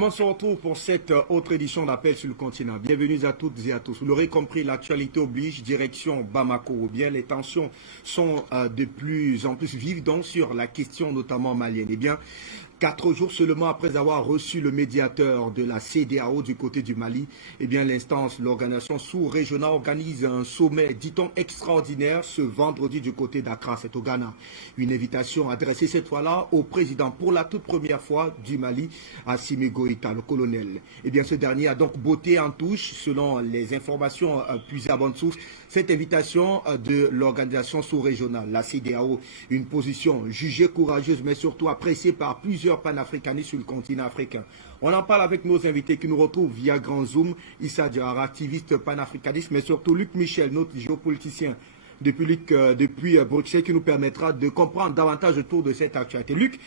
Comment on se retrouve pour cette autre édition d'Appel sur le continent? Bienvenue à toutes et à tous. Vous l'aurez compris, l'actualité oblige, direction Bamako. Ou bien les tensions sont de plus en plus vives donc sur la question notamment malienne. Eh bien, 4 jours seulement après avoir reçu le médiateur de la CEDEAO du côté du Mali, eh bien l'instance, l'organisation sous-régionale organise un sommet, dit-on, extraordinaire ce vendredi du côté d'Accra, c'est au Ghana. Une invitation adressée cette fois-là au président pour la toute première fois du Mali, Assimi Goïta, le colonel. Eh bien ce dernier a donc botté en touche, selon les informations puisées à bonne source, cette invitation de l'organisation sous-régionale, la CEDEAO, une position jugée courageuse mais surtout appréciée par plusieurs panafricanistes sur le continent africain. On en parle avec nos invités qui nous retrouvent via Grand Zoom, Issa Diarra, activiste panafricaniste, mais surtout Luc Michel, notre géopoliticien depuis Bruxelles, qui nous permettra de comprendre davantage autour de cette actualité. Luc,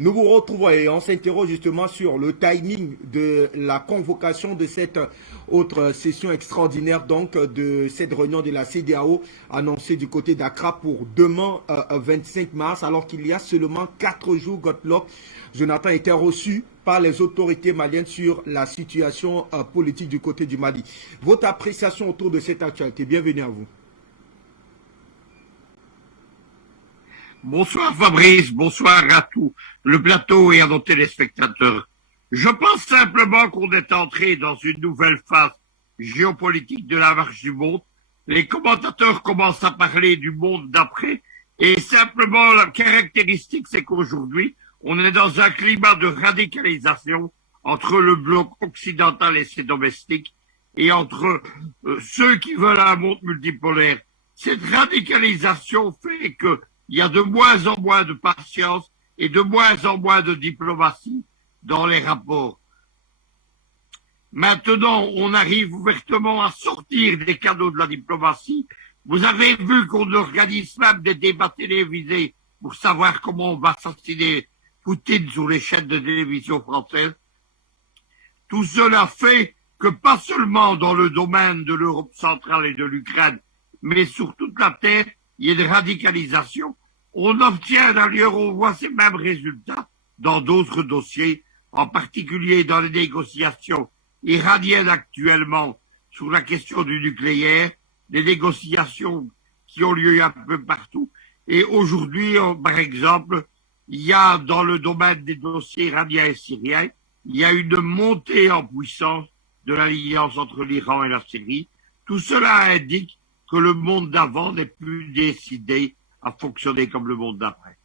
nous vous retrouvons et on s'interroge justement sur le timing de la convocation de cette autre session extraordinaire, donc de cette réunion de la CEDEAO annoncée du côté d'Accra pour demain 25 mars, alors qu'il y a seulement 4 jours, Gottlob Jonathan était reçu par les autorités maliennes sur la situation politique du côté du Mali. Votre appréciation autour de cette actualité, bienvenue à vous. Bonsoir Fabrice, bonsoir à tout le plateau et à nos téléspectateurs. Je pense simplement qu'on est entré dans une nouvelle phase géopolitique de la marche du monde. Les commentateurs commencent à parler du monde d'après et simplement la caractéristique, c'est qu'aujourd'hui, on est dans un climat de radicalisation entre le bloc occidental et ses domestiques et entre ceux qui veulent un monde multipolaire. Cette radicalisation fait que il y a de moins en moins de patience et de moins en moins de diplomatie dans les rapports. Maintenant, on arrive ouvertement à sortir des canaux de la diplomatie. Vous avez vu qu'on organise même des débats télévisés pour savoir comment on va assassiner Poutine sur les chaînes de télévision françaises. Tout cela fait que pas seulement dans le domaine de l'Europe centrale et de l'Ukraine, mais sur toute la Terre, il y a une radicalisation. On obtient d'ailleurs, on voit ces mêmes résultats dans d'autres dossiers, en particulier dans les négociations iraniennes actuellement sur la question du nucléaire, des négociations qui ont lieu un peu partout. Et aujourd'hui, par exemple, il y a dans le domaine des dossiers iraniens et syriens, il y a une montée en puissance de l'alliance entre l'Iran et la Syrie. Tout cela indique que le monde d'avant n'est plus décidé à fonctionner comme le monde d'après.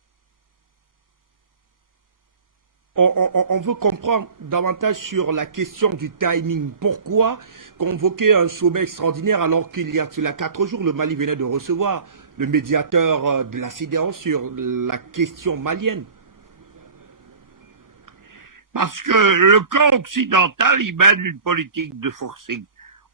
On veut comprendre davantage sur la question du timing. Pourquoi convoquer un sommet extraordinaire alors qu'il y a cela 4 jours, le Mali venait de recevoir le médiateur de la CEDEAO sur la question malienne? Parce que le camp occidental, il mène une politique de forcing.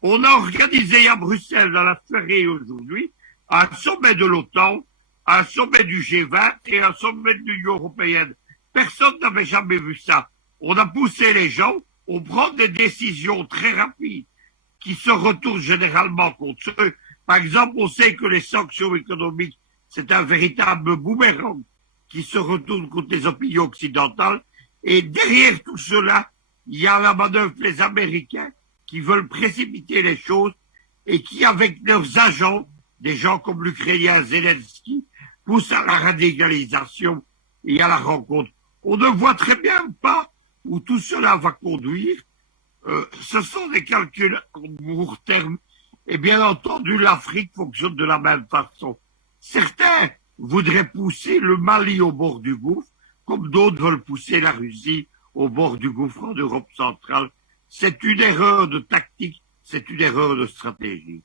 On a organisé à Bruxelles, dans la soirée aujourd'hui, un sommet de l'OTAN, un sommet du G20 et un sommet de l'Union européenne. Personne n'avait jamais vu ça. On a poussé les gens, on prend des décisions très rapides qui se retournent généralement contre eux. Par exemple, on sait que les sanctions économiques, c'est un véritable boomerang qui se retourne contre les opinions occidentales. Et derrière tout cela, il y a la manœuvre des Américains qui veulent précipiter les choses et qui, avec leurs agents, des gens comme l'Ukrainien Zelensky, poussent à la radicalisation et à la rencontre. On ne voit très bien pas où tout cela va conduire. Ce sont des calculs à court terme. Et bien entendu, l'Afrique fonctionne de la même façon. Certains voudraient pousser le Mali au bord du gouffre, comme d'autres veulent pousser la Russie au bord du gouffre en Europe centrale. C'est une erreur de tactique, c'est une erreur de stratégie.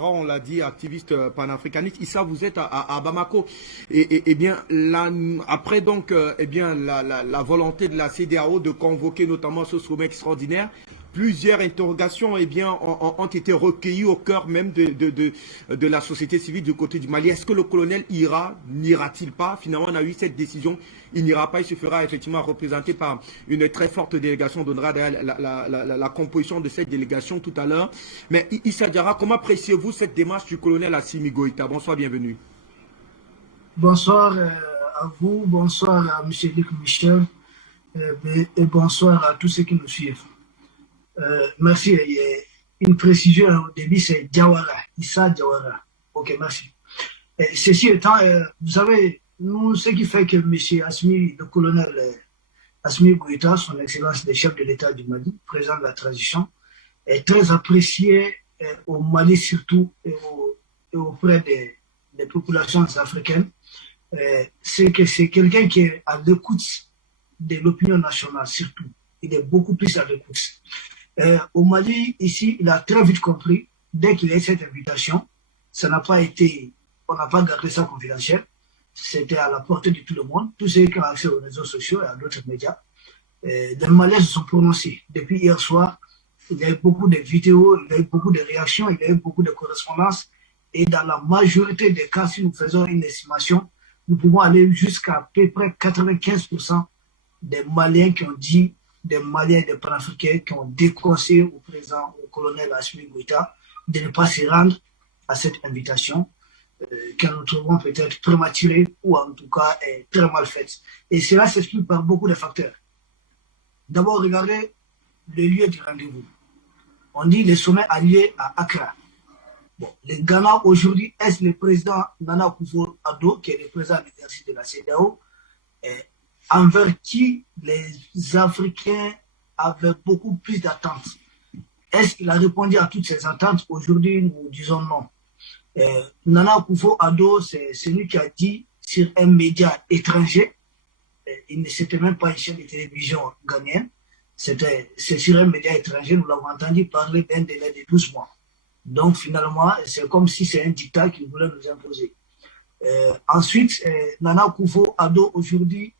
On l'a dit, activiste panafricaniste. Issa, vous êtes à Bamako. Et bien, là, après donc, la volonté de la CEDEAO de convoquer notamment ce sommet extraordinaire, plusieurs interrogations ont été recueillies au cœur même de la société civile du côté du Mali. Est-ce que le colonel ira, n'ira-t-il pas? Finalement, on a eu cette décision. Il n'ira pas, il se fera effectivement représenter par une très forte délégation. On donnera la composition de cette délégation tout à l'heure. Mais Issa Diarra, comment appréciez-vous cette démarche du colonel Assimi Goïta? Bonsoir, bienvenue. Bonsoir à vous, bonsoir à M. Luc Michel et bonsoir à tous ceux qui nous suivent. Merci. Une précision au début, c'est Diawara, Issa Diawara. Ok, merci. Ceci étant, vous savez, nous, ce qui fait que M. Assimi, le colonel Assimi Goïta, son excellence le chef de l'État du Mali, président de la transition, est très apprécié au Mali surtout et auprès des populations africaines. C'est que c'est quelqu'un qui est à l'écoute de l'opinion nationale surtout. Il est beaucoup plus à l'écoute. Au Mali, ici, il a très vite compris, dès qu'il a eu cette invitation, ça n'a pas été, on n'a pas gardé ça confidentiel, c'était à la portée de tout le monde, tous ceux qui ont accès aux réseaux sociaux et à d'autres médias. Les Maliens se sont prononcés. Depuis hier soir, il y a eu beaucoup de vidéos, il y a eu beaucoup de réactions, il y a eu beaucoup de correspondances, et dans la majorité des cas, si nous faisons une estimation, nous pouvons aller jusqu'à à peu près 95% des Maliens qui ont dit, des Maliens et des Panafricains qui ont déconseillé au président, au colonel Assimi Goïta, de ne pas se rendre à cette invitation, que nous trouvons peut-être prématurée ou en tout cas très mal faite. Et cela s'explique par beaucoup de facteurs. D'abord, regardez le lieu du rendez-vous. On dit le sommet allié à Accra. Bon, le Ghana aujourd'hui, est-ce le président Nana Akufo-Addo, qui est le président de l'exercice de la CEDEAO, envers qui les Africains avaient beaucoup plus d'attentes. Est-ce qu'il a répondu à toutes ces attentes? Aujourd'hui, nous disons non. Nana Akufo-Addo, c'est celui qui a dit sur un média étranger, il ne s'était même pas une chaîne de télévision ghanéenne, c'est sur un média étranger, nous l'avons entendu parler d'un délai de 12 mois. Donc finalement, c'est comme si c'est un dictat qu'il voulait nous imposer. Ensuite, Nana Akufo-Addo, aujourd'hui,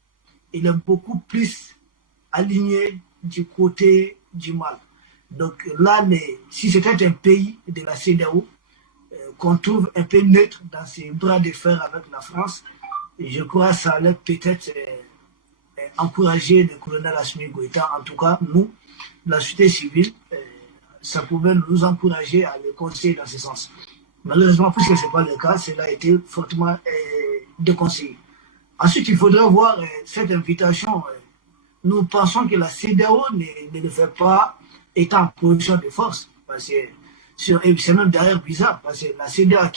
il est beaucoup plus aligné du côté du mal. Donc là, si c'était un pays de la CEDEAO, qu'on trouve un peu neutre dans ses bras de fer avec la France, et je crois que ça allait peut-être encourager le colonel Assimi Goïta. En tout cas, nous, la société civile, ça pouvait nous encourager à le conseiller dans ce sens. Malheureusement, puisque ce n'est pas le cas, cela a été fortement déconseillé. Ensuite, il faudrait voir cette invitation. Nous pensons que la CEDEAO ne le fait pas étant en position de force. Parce que c'est même d'ailleurs bizarre, parce que la CEDEAO a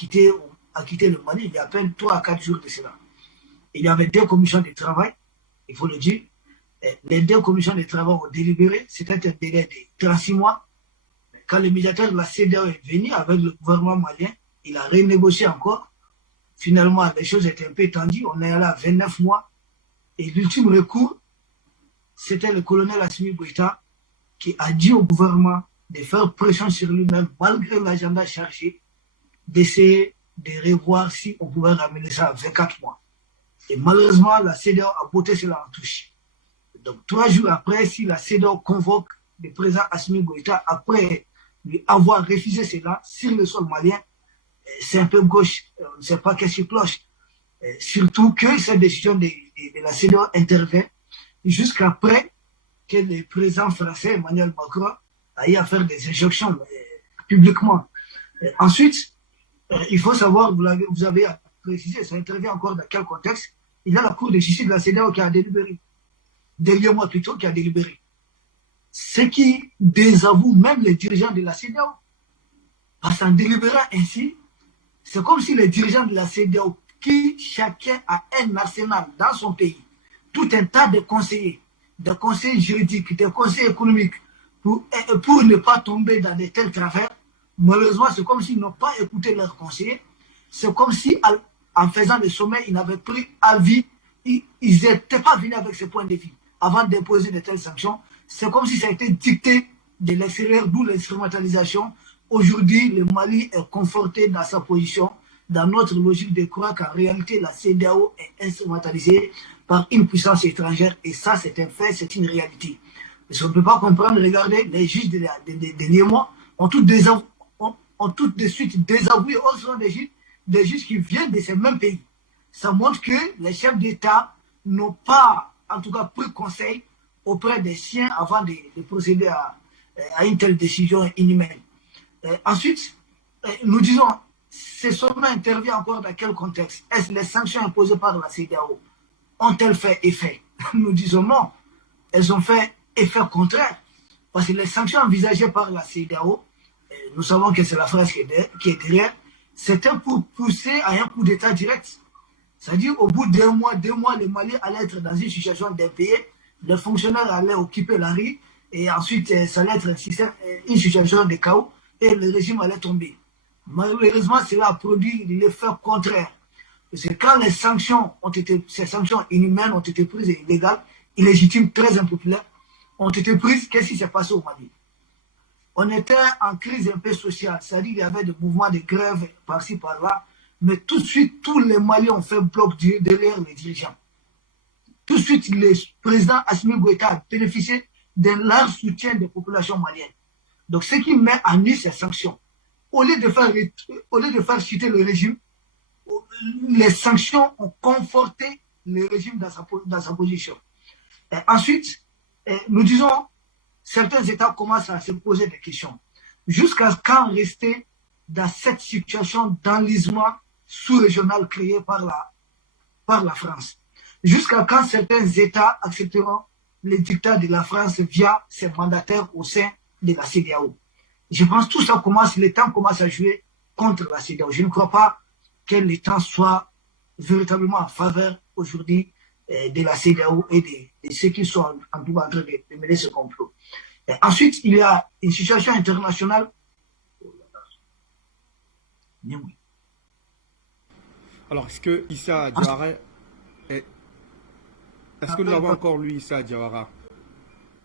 quitté le Mali il y a à peine 3 à 4 jours de cela. Il y avait 2 commissions de travail, il faut le dire. Les 2 commissions de travail ont délibéré, c'était un délai de 36 mois. Quand le médiateur de la CEDEAO est venu avec le gouvernement malien, il a renégocié encore. Finalement, les choses étaient un peu tendues. On est allé à 29 mois. Et l'ultime recours, c'était le colonel Assimi Goïta qui a dit au gouvernement de faire pression sur lui-même, malgré l'agenda chargé, d'essayer de revoir si on pouvait ramener ça à 24 mois. Et malheureusement, la CEDEAO a botté cela en touche. Donc, 3 jours après, si la CEDEAO convoque le président Assimi Goïta, après lui avoir refusé cela sur le sol malien, c'est un peu gauche, on ne sait pas qu'est-ce qui cloche. Surtout que cette décision de la CEDEAO intervient jusqu'après que le président français Emmanuel Macron a eu à faire des injonctions publiquement. Ensuite, il faut savoir, vous avez précisé, ça intervient encore dans quel contexte. Il y a la Cour de justice de la CEDEAO qui a délibéré, derrière moi plutôt, qui a délibéré. Ce qui désavoue même les dirigeants de la CEDEAO. Parce qu'en délibérant ainsi, c'est comme si les dirigeants de la CEDEAO, qui chacun a un arsenal dans son pays, tout un tas de conseillers juridiques, des conseillers économiques, pour ne pas tomber dans de tels travers, malheureusement, c'est comme s'ils n'ont pas écouté leurs conseillers. C'est comme si, en faisant le sommet, ils n'avaient pris avis, ils n'étaient pas venus avec ce point de vue avant d'imposer de telles sanctions. C'est comme si ça a été dicté de l'extérieur, d'où l'instrumentalisation. Aujourd'hui, le Mali est conforté dans sa position, dans notre logique de croire qu'en réalité, la CEDEAO est instrumentalisée par une puissance étrangère. Et ça, c'est un fait, c'est une réalité. Parce qu'on ne peut pas comprendre, regardez, les juges des derniers mois ont tout de suite désavoué, au sont des juges qui viennent de ces mêmes pays. Ça montre que les chefs d'État n'ont pas, en tout cas, pris conseil auprès des siens avant de procéder à une telle décision inhumaine. Ensuite, nous disons, ce sommet intervient encore dans quel contexte? Est-ce les sanctions imposées par la CEDEAO ont-elles fait effet? Nous disons non. Elles ont fait effet contraire. Parce que les sanctions envisagées par la CEDEAO, nous savons que c'est la France qui est derrière, c'était pour pousser à un coup d'État direct. C'est-à-dire, au bout d'1 mois, 2 mois, le Mali allait être dans une situation d'impayé, les fonctionnaires allaient occuper la rue, et ensuite, ça allait être une situation de chaos, et le régime allait tomber. Malheureusement, cela a produit l'effet contraire. Parce que quand ces sanctions inhumaines ont été prises et illégales, illégitimes, très impopulaires, ont été prises, qu'est-ce qui s'est passé au Mali? On était en crise un peu sociale, c'est-à-dire qu'il y avait des mouvements de grève par-ci, par-là, mais tout de suite, tous les Maliens ont fait bloc derrière les dirigeants. Tout de suite, le président Assimi Goïta a bénéficié d'un large soutien des populations maliennes. Donc, ce qui met en nu ces sanctions, au lieu de faire chuter le régime, les sanctions ont conforté le régime dans sa position. Et ensuite, nous disons, certains États commencent à se poser des questions. Jusqu'à quand rester dans cette situation d'enlisement sous-régional créé par la France? Jusqu'à quand certains États accepteront les dictats de la France via ses mandataires au sein de la CEDEAO? Je pense que tout ça le temps commence à jouer contre la CEDEAO. Je ne crois pas que le temps soit véritablement en faveur aujourd'hui de la CEDEAO et de ceux qui sont en train de mener ce complot. Et ensuite, il y a une situation internationale. Alors, est-ce que Issa Diawara est-ce que nous avons encore lui, Issa Diawara?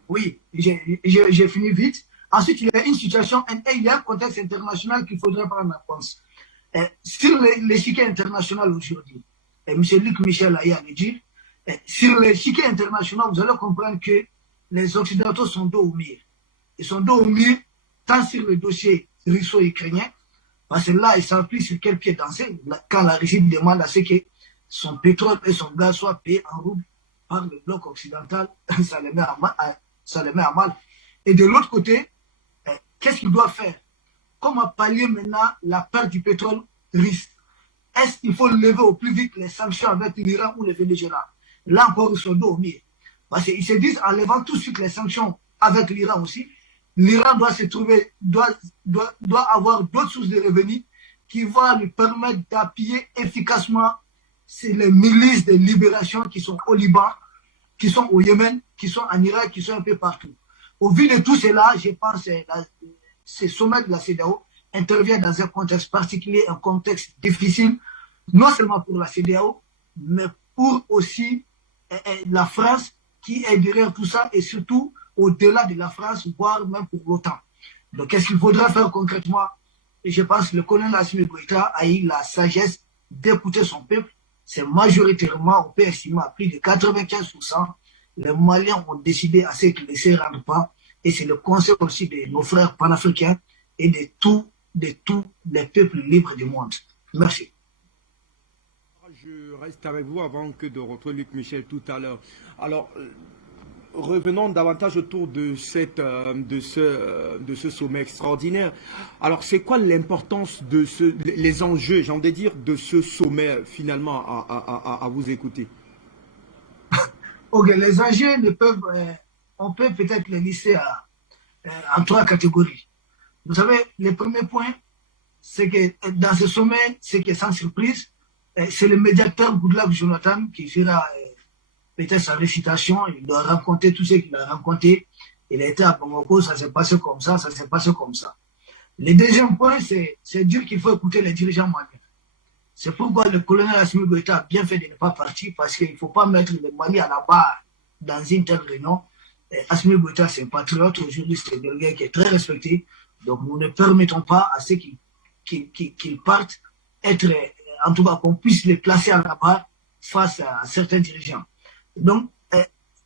Oui, j'ai fini vite. Ensuite, il y a une situation, il y a un contexte international qu'il faudrait prendre en compte. Sur l'échiquier international aujourd'hui, M. Luc Michel a le dit, sur l'échiquier international, vous allez comprendre que les Occidentaux sont dos au mur. Ils sont dos au mur, tant sur le dossier russo-ukrainien, parce que là, ils savent plus sur quel pied danser, quand la Russie demande à ce que son pétrole et son gaz soient payés en roubles par le bloc occidental, ça les met à mal. Et de l'autre côté, qu'est-ce qu'ils doivent faire? Comment pallier maintenant la perte du pétrole russe? Est-ce qu'il faut lever au plus vite les sanctions avec l'Iran ou le Venezuela? Là encore, ils sont dos au mur. Parce qu'ils se disent, en levant tout de suite les sanctions avec l'Iran aussi, l'Iran doit avoir d'autres sources de revenus qui vont lui permettre d'appuyer efficacement les milices de libération qui sont au Liban, qui sont au Yémen, qui sont en Irak, qui sont un peu partout. Au vu de tout cela, je pense que ce sommet de la CEDEAO intervient dans un contexte particulier, un contexte difficile, non seulement pour la CEDEAO, mais pour aussi la France qui est derrière tout ça et surtout au-delà de la France, voire même pour l'OTAN. Donc, qu'est-ce qu'il faudrait faire concrètement? Et je pense que le colonel Assimi Goïta a eu la sagesse d'écouter son peuple. C'est majoritairement, on peut estimer à plus de 95%, les Maliens ont décidé à ce qu'ils ne se rendent pas. Et c'est le conseil aussi de nos frères panafricains et de tous les peuples libres du monde. Merci. Je reste avec vous avant que de retrouver Luc Michel tout à l'heure. Alors, revenons davantage autour de ce sommet extraordinaire. Alors, c'est quoi l'importance de les enjeux, j'ai envie de dire, de ce sommet finalement à vous écouter? Ok, les enjeux on peut peut-être les lister en 3 catégories. Vous savez, le premier point, c'est que dans ce sommet, ce qui est sans surprise, c'est le médiateur Goodluck Jonathan qui fera peut-être sa récitation. Il doit raconter tout ce qu'il a rencontré. Il a été à Bamako, ça s'est passé comme ça, ça s'est passé comme ça. Le deuxième point, c'est dire qu'il faut écouter les dirigeants maliens. C'est pourquoi le colonel Assimi Goïta a bien fait de ne pas partir, parce qu'il ne faut pas mettre le Mali à la barre dans une telle réunion. Assimi Goïta, c'est un patriote, aujourd'hui c'est quelqu'un qui est très respecté, donc nous ne permettons pas à ceux qui partent en tout cas qu'on puisse les placer à la barre face à certains dirigeants. Donc,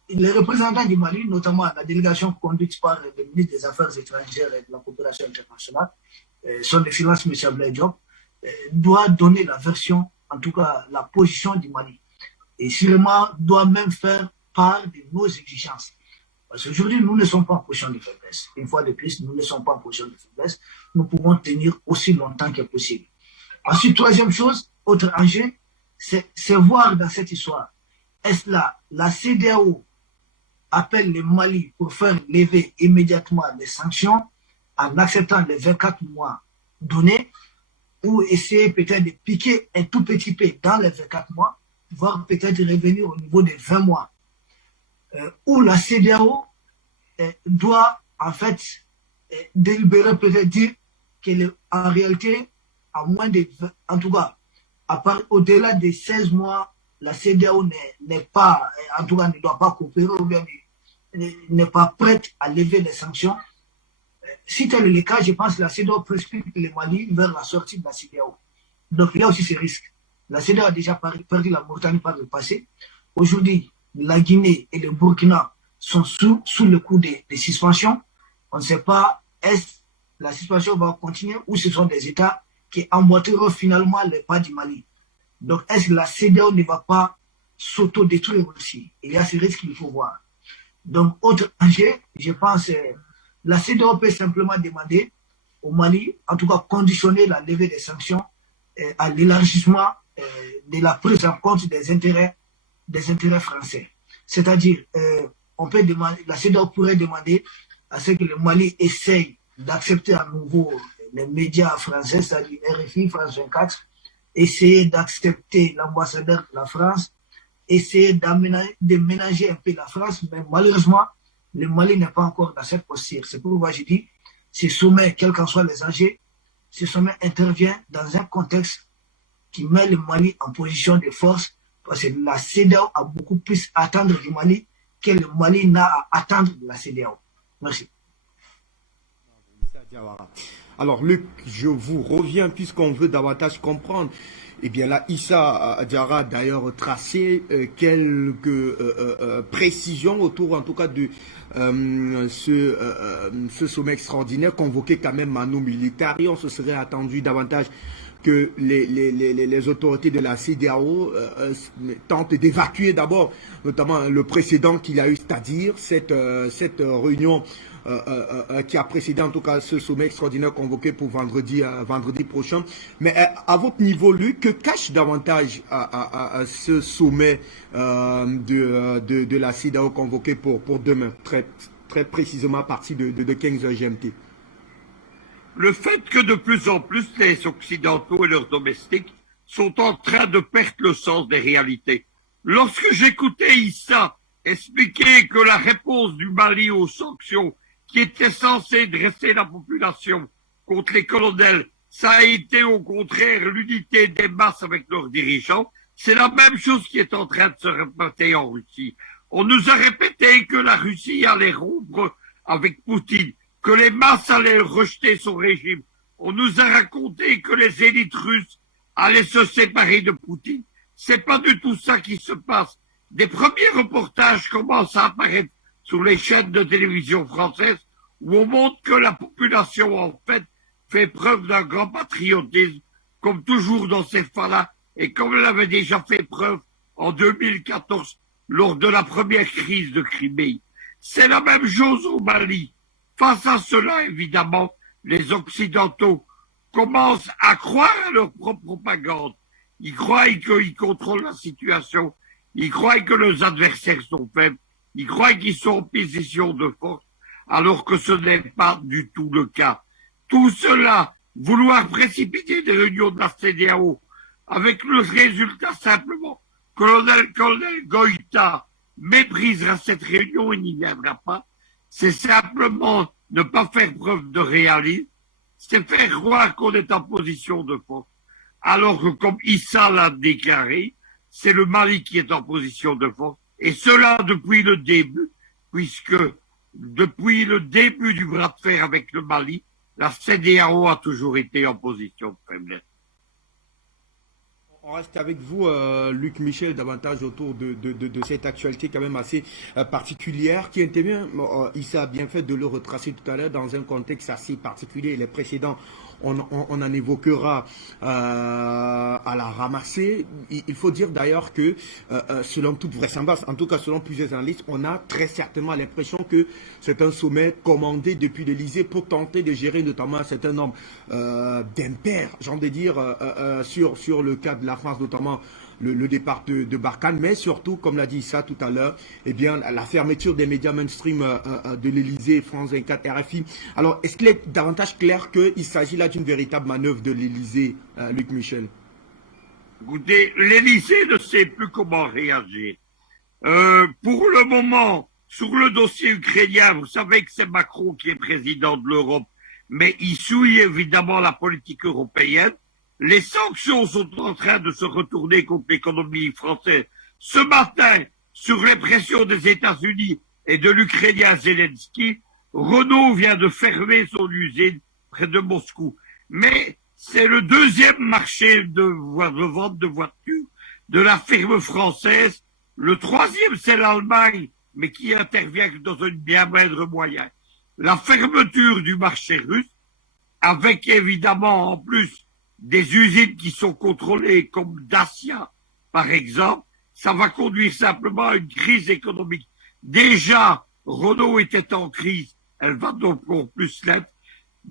les représentants du Mali, notamment la délégation conduite par le ministre des Affaires étrangères et de la coopération internationale, son excellence M. Abdoulaye Diop, doit donner la version, en tout cas la position du Mali. Et sûrement doit même faire part de nos exigences. Parce qu'aujourd'hui, nous ne sommes pas en position de faiblesse. Une fois de plus, nous ne sommes pas en position de faiblesse. Nous pouvons tenir aussi longtemps que possible. Ensuite, troisième chose, autre enjeu, c'est voir dans cette histoire est-ce là la CEDEAO appelle le Mali pour faire lever immédiatement les sanctions en acceptant les 24 mois donnés, ou essayer peut-être de piquer un tout petit peu dans les 24 mois, voire peut-être revenir au niveau des 20 mois, où la CEDEAO doit en fait délibérer, peut-être dire qu'en réalité, à moins de, en tout cas, au-delà des 16 mois, la CEDEAO n'est pas, en tout cas, ne doit pas coopérer ou bien n'est pas prête à lever les sanctions. Si tel est le cas, je pense que la CEDEAO précipite le Mali vers la sortie de la CEDEAO. Donc il y a aussi ces risques. La CEDEAO a déjà perdu la Mauritanie par le passé. Aujourd'hui, la Guinée et le Burkina sont sous le coup des suspensions. On ne sait pas, est-ce que la suspension va continuer ou ce sont des États qui emboîteront finalement les pas du Mali. Donc est-ce que la CEDEAO ne va pas s'auto-détruire aussi? Il y a ces risques qu'il faut voir. Donc, autre enjeu, je pense, la CEDEAO peut simplement demander au Mali, en tout cas conditionner la levée des sanctions à l'élargissement de la prise en compte des intérêts français. C'est-à-dire, on peut demander, la CEDEAO pourrait demander à ce que le Mali essaye d'accepter à nouveau les médias français, c'est-à-dire RFI, France 24, essayer d'accepter l'ambassadeur de la France, essayer de ménager un peu la France, mais malheureusement, le Mali n'est pas encore dans cette posture. C'est pourquoi je dis, ce sommet, quels qu'en soient les enjeux, ce sommet intervient dans un contexte qui met le Mali en position de force, parce que la CEDEAO a beaucoup plus à attendre du Mali que le Mali n'a à attendre de la CEDEAO. Merci. Alors Luc, je vous reviens puisqu'on veut davantage comprendre. Eh bien là, Issa Diarra a d'ailleurs tracé quelques précisions autour en tout cas de ce sommet extraordinaire convoqué quand même Manu Militari. On se serait attendu davantage que les autorités de la CEDEAO tentent d'évacuer d'abord, notamment le précédent qu'il y a eu, c'est-à-dire cette réunion qui a précédé en tout cas ce sommet extraordinaire convoqué pour vendredi prochain. Mais à votre niveau, Luc, que cache davantage à ce sommet de la CEDEAO convoqué pour demain, très précisément à partir de 15h GMT? Le fait que de plus en plus les Occidentaux et leurs domestiques sont en train de perdre le sens des réalités. Lorsque j'écoutais Issa expliquer que la réponse du Mali aux sanctions qui était censée dresser la population contre les colonels, ça a été au contraire l'unité des masses avec leurs dirigeants, c'est la même chose qui est en train de se répéter en Russie. On nous a répété que la Russie allait rompre avec Poutine, que les masses allaient rejeter son régime. On nous a raconté que les élites russes allaient se séparer de Poutine. C'est pas du tout ça qui se passe. Des premiers reportages commencent à apparaître sur les chaînes de télévision françaises où on montre que la population, en fait preuve d'un grand patriotisme, comme toujours dans ces cas-là, et comme elle avait déjà fait preuve en 2014 lors de la première crise de Crimée. C'est la même chose au Mali. Face à cela, évidemment, les Occidentaux commencent à croire à leur propre propagande. Ils croient qu'ils contrôlent la situation. Ils croient que leurs adversaires sont faibles. Ils croient qu'ils sont en position de force, alors que ce n'est pas du tout le cas. Tout cela, vouloir précipiter des réunions de la CEDEAO, avec le résultat simplement que le colonel Goïta méprisera cette réunion et n'y viendra pas, c'est simplement ne pas faire preuve de réalisme, c'est faire croire qu'on est en position de force. Alors que, comme Issa l'a déclaré, c'est le Mali qui est en position de force, et cela depuis le début, puisque depuis le début du bras de fer avec le Mali, la CEDEAO a toujours été en position de faiblesse. On reste avec vous, Luc Michel, davantage autour de cette actualité quand même assez particulière qui intervient. Issa a bien fait de le retracer tout à l'heure dans un contexte assez particulier. Les précédents, on en évoquera à la ramassée. Il faut dire d'ailleurs que, selon toute vraisemblance, en tout cas selon plusieurs analystes, on a très certainement l'impression que c'est un sommet commandé depuis l'Élysée pour tenter de gérer notamment un certain nombre d'impairs, j'ai envie de dire, sur le cas de la France, notamment le départ de Barkhane, mais surtout, comme l'a dit Issa tout à l'heure, eh bien, la fermeture des médias mainstream de l'Élysée, France 24, RFI. Alors, est-ce qu'il est davantage clair qu'il s'agit là d'une véritable manœuvre de l'Élysée, Luc Michel? Écoutez, l'Élysée ne sait plus comment réagir. Pour le moment, sur le dossier ukrainien, vous savez que c'est Macron qui est président de l'Europe, mais il suit évidemment la politique européenne. Les sanctions sont en train de se retourner contre l'économie française. Ce matin, sur les pressions des États-Unis et de l'Ukrainien Zelensky, Renault vient de fermer son usine près de Moscou. Mais c'est le deuxième marché de vente de voitures de la firme française. Le troisième, c'est l'Allemagne, mais qui intervient dans une bien moindre moyenne. La fermeture du marché russe, avec évidemment en plus des usines qui sont contrôlées comme Dacia, par exemple, ça va conduire simplement à une crise économique. Déjà, Renault était en crise, elle va donc encore plus l'être.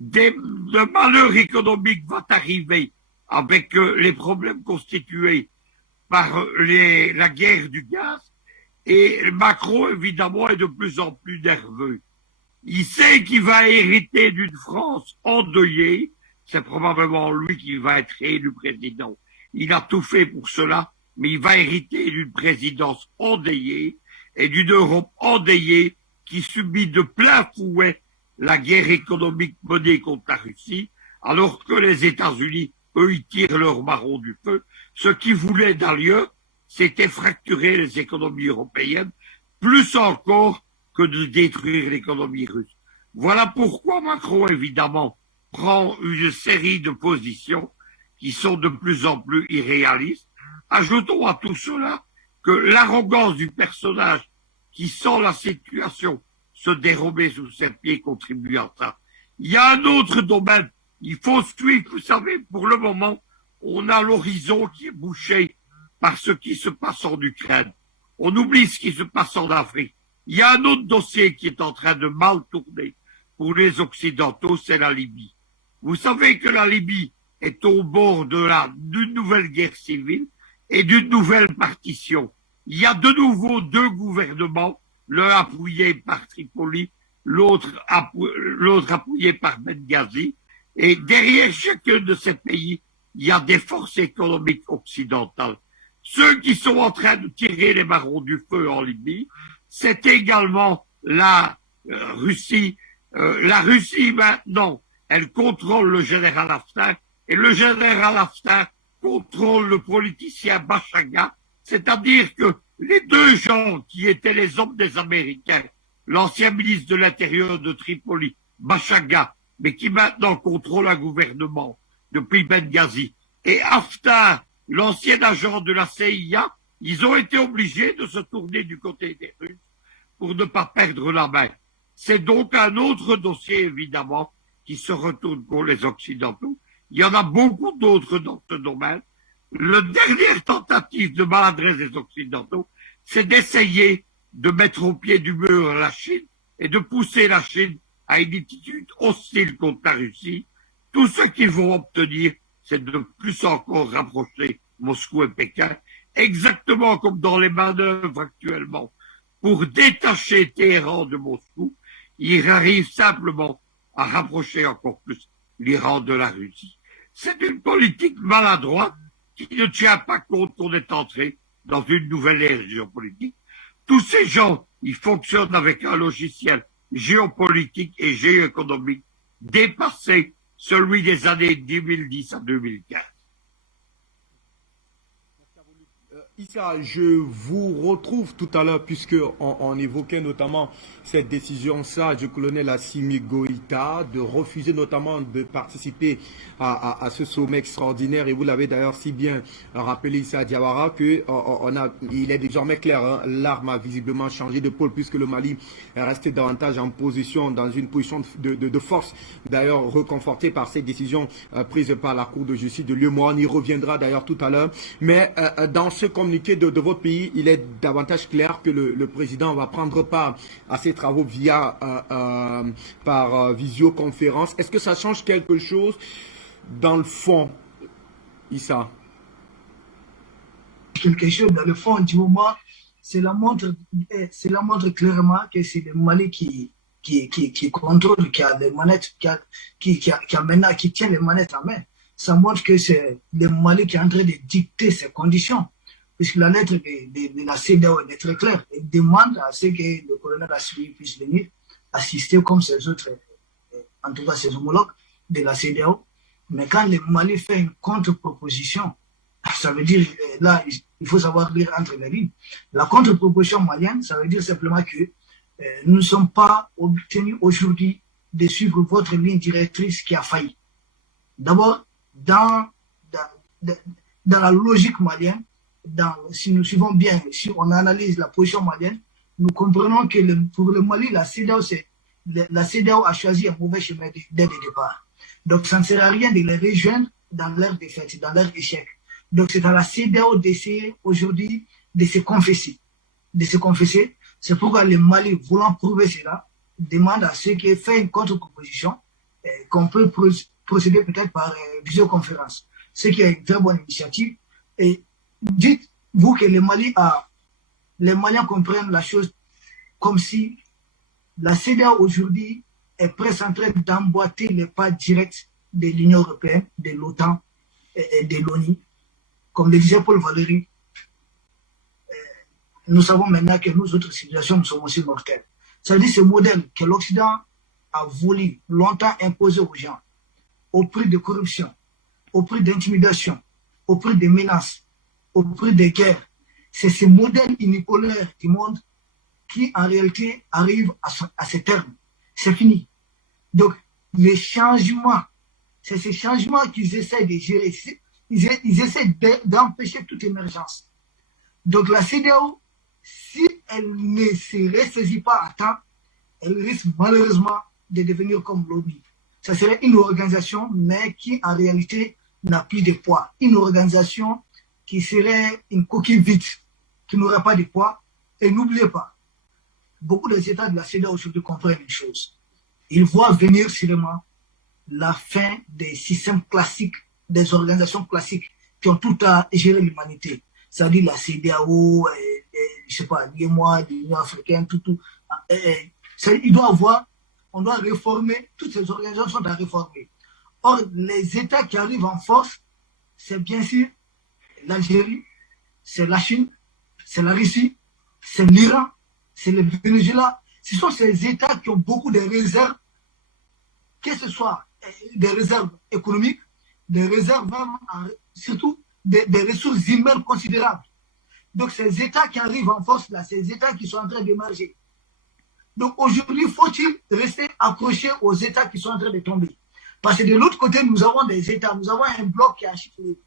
Le malheur économique va arriver avec les problèmes constitués par la guerre du gaz. Et Macron, évidemment, est de plus en plus nerveux. Il sait qu'il va hériter d'une France endeuillée. C'est probablement lui qui va être élu président. Il a tout fait pour cela, mais il va hériter d'une présidence endeuillée et d'une Europe endeuillée qui subit de plein fouet la guerre économique menée contre la Russie, alors que les États-Unis, eux, ils tirent leur marron du feu. Ce qu'ils voulaient d'ailleurs, c'était fracturer les économies européennes, plus encore que de détruire l'économie russe. Voilà pourquoi Macron, évidemment, prend une série de positions qui sont de plus en plus irréalistes. Ajoutons à tout cela que l'arrogance du personnage qui sent la situation se dérober sous ses pieds contribue à ça. Il y a un autre domaine. Il faut suivre, vous savez, pour le moment, on a l'horizon qui est bouché par ce qui se passe en Ukraine. On oublie ce qui se passe en Afrique. Il y a un autre dossier qui est en train de mal tourner pour les Occidentaux, c'est la Libye. Vous savez que la Libye est au bord d'une nouvelle guerre civile et d'une nouvelle partition. Il y a de nouveau deux gouvernements, l'un appuyé par Tripoli, l'autre appuyé par Benghazi. Et derrière chacun de ces pays, il y a des forces économiques occidentales. Ceux qui sont en train de tirer les marrons du feu en Libye, c'est également la Russie. La Russie, maintenant, elle contrôle le général Haftar, et le général Haftar contrôle le politicien Bachaga, c'est-à-dire que les deux gens qui étaient les hommes des Américains, l'ancien ministre de l'Intérieur de Tripoli, Bachaga, mais qui maintenant contrôle un gouvernement depuis Benghazi, et Haftar, l'ancien agent de la CIA, ils ont été obligés de se tourner du côté des Russes pour ne pas perdre la main. C'est donc un autre dossier, évidemment, qui se retourne contre les Occidentaux. Il y en a beaucoup d'autres dans ce domaine. Le dernière tentative de maladresse des Occidentaux, c'est d'essayer de mettre au pied du mur la Chine et de pousser la Chine à une attitude hostile contre la Russie. Tout ce qu'ils vont obtenir, c'est de plus encore rapprocher Moscou et Pékin, exactement comme dans les manœuvres actuellement. Pour détacher Téhéran de Moscou, ils arrivent simplement à rapprocher encore plus l'Iran de la Russie. C'est une politique maladroite qui ne tient pas compte qu'on est entré dans une nouvelle ère géopolitique. Tous ces gens, ils fonctionnent avec un logiciel géopolitique et géoéconomique dépassé celui des années 2010 à 2015. Issa, je vous retrouve tout à l'heure puisque on évoquait notamment cette décision du colonel Assimi Goïta de refuser notamment de participer à ce sommet extraordinaire, et vous l'avez d'ailleurs si bien rappelé Issa Diawara que il est désormais clair, hein, l'arme a visiblement changé de pôle puisque le Mali est resté davantage dans une position de force, d'ailleurs reconforté par cette décision prise par la Cour de justice de l'UEMOA. On y reviendra d'ailleurs tout à l'heure, mais dans ce communiqué de votre pays, il est davantage clair que le président va prendre part à ces travaux par visioconférence. Est-ce que ça change quelque chose dans le fond, Issa? quelque chose dans le fond du moment. Cela montre clairement que c'est le Mali qui contrôle, qui a les manettes, qui tient les manettes en main. Ça montre que c'est le Mali qui est en train de dicter ses conditions. Puisque la lettre de la CEDEAO est très claire. Elle demande à ce que le colonel Assouli puisse venir assister comme ses autres, en tout cas ses homologues de la CEDEAO. Mais quand le Mali fait une contre-proposition, ça veut dire, là, il faut savoir lire entre les lignes. La contre-proposition malienne, ça veut dire simplement que nous ne sommes pas obtenus aujourd'hui de suivre votre ligne directrice qui a failli. D'abord, dans la logique malienne, si nous suivons bien, si on analyse la position malienne, nous comprenons que pour le Mali, la CEDEAO a choisi un mauvais chemin dès le départ. Donc, ça ne sert à rien de les rejoindre dans leur défaite, dans leur échec. Donc, c'est à la CEDEAO d'essayer aujourd'hui de se confesser. C'est pourquoi le Mali, voulant prouver cela, demande à ceux qui fait une contre-proposition qu'on peut procéder peut-être par visioconférence. Ce qui est une très bonne initiative. Et dites-vous que les Maliens comprennent la chose comme si la CEDEAO aujourd'hui est presque en train d'emboîter les pas directs de l'Union européenne, de l'OTAN et de l'ONU. Comme le disait Paul Valéry, nous savons maintenant que nous autres civilisations nous sommes aussi mortelles. Ça veut dire ce modèle que l'Occident a voulu longtemps imposer aux gens, au prix de corruption, au prix d'intimidation, au prix de menaces, au prix des guerres. C'est ce modèle unipolaire du monde qui, en réalité, arrive à ses termes. C'est fini. Donc, les changements, c'est ces changements qu'ils essaient de gérer. Ils essaient d'empêcher toute émergence. Donc, la CEDEAO, si elle ne se ressaisit pas à temps, elle risque malheureusement de devenir comme l'ONU. Ça serait une organisation, mais qui, en réalité, n'a plus de poids. Une organisation qui serait une coquille vide, qui n'aurait pas de poids. Et n'oubliez pas, beaucoup des États de la CEDEAO aujourd'hui comprennent une chose. Ils voient venir sûrement la fin des systèmes classiques, des organisations classiques qui ont tout à gérer l'humanité. C'est-à-dire la CEDEAO, je sais pas, l'UEMOA, l'Union africaine, tout. On doit réformer, toutes ces organisations sont à réformer. Or, les États qui arrivent en force, c'est bien sûr l'Algérie, c'est la Chine, c'est la Russie, c'est l'Iran, c'est le Venezuela. Ce sont ces États qui ont beaucoup de réserves, que ce soit des réserves économiques, des réserves même, surtout des ressources humaines considérables. Donc ces États qui arrivent en force, là, ces États qui sont en train d'émerger. Donc aujourd'hui, faut-il rester accroché aux États qui sont en train de tomber? Parce que de l'autre côté, nous avons des États, nous avons un bloc qui a chiffré,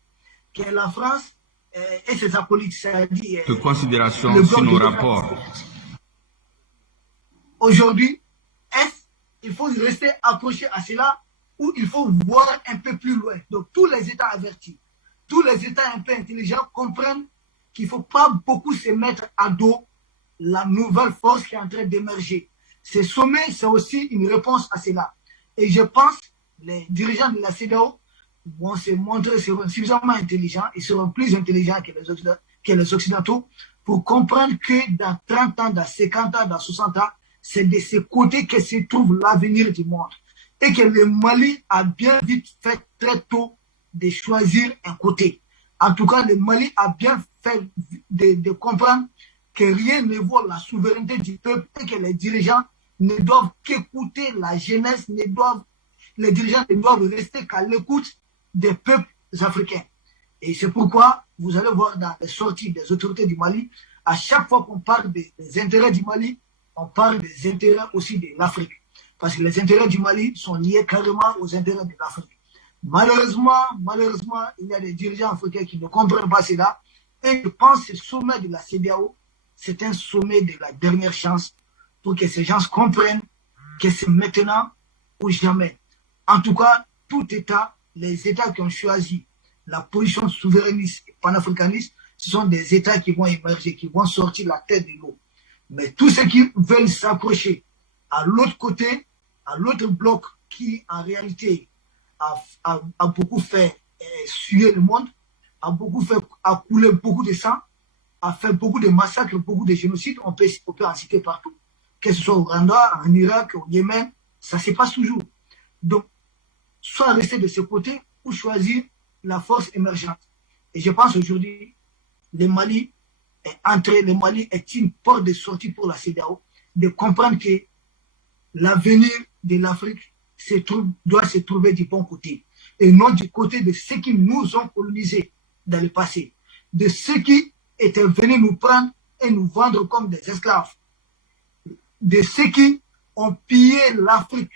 qui est la France et ses acolytes. De considération sur nos rapports. Aujourd'hui, est-ce qu'il faut rester accroché à cela ou il faut voir un peu plus loin? Donc tous les États avertis, tous les États un peu intelligents comprennent qu'il ne faut pas beaucoup se mettre à dos la nouvelle force qui est en train d'émerger. Ces sommets, c'est aussi une réponse à cela. Et je pense que les dirigeants de la CEDEAO vont se montrer suffisamment intelligents, ils seront plus intelligents que les Occidentaux pour comprendre que dans 30 ans, dans 50 ans, dans 60 ans, c'est de ce côté que se trouve l'avenir du monde. Et que le Mali a bien vite fait très tôt de choisir un côté. En tout cas, le Mali a bien fait de comprendre que rien ne vaut la souveraineté du peuple et que les dirigeants ne doivent qu'écouter la jeunesse, les dirigeants ne doivent rester qu'à l'écoute des peuples africains. Et c'est pourquoi vous allez voir dans les sorties des autorités du Mali, à chaque fois qu'on parle des intérêts du Mali, on parle des intérêts aussi de l'Afrique. Parce que les intérêts du Mali sont liés carrément aux intérêts de l'Afrique. Malheureusement, il y a des dirigeants africains qui ne comprennent pas cela. Et je pense que ce sommet de la CEDEAO, c'est un sommet de la dernière chance pour que ces gens comprennent que c'est maintenant ou jamais. En tout cas, tout État, les États qui ont choisi la position souverainiste et panafricaniste, ce sont des États qui vont émerger, qui vont sortir la tête de l'eau. Mais tous ceux qui veulent s'approcher à l'autre côté, à l'autre bloc qui, en réalité, a beaucoup fait suer le monde, a coulé beaucoup de sang, a fait beaucoup de massacres, beaucoup de génocides. On peut en citer partout. Que ce soit au Rwanda, en Irak, au Yémen, ça se passe toujours. Donc, soit rester de ce côté ou choisir la force émergente. Et je pense aujourd'hui, le Mali est une porte de sortie pour la CEDEAO, de comprendre que l'avenir de l'Afrique doit se trouver du bon côté, et non du côté de ceux qui nous ont colonisés dans le passé, de ceux qui étaient venus nous prendre et nous vendre comme des esclaves, de ceux qui ont pillé l'Afrique,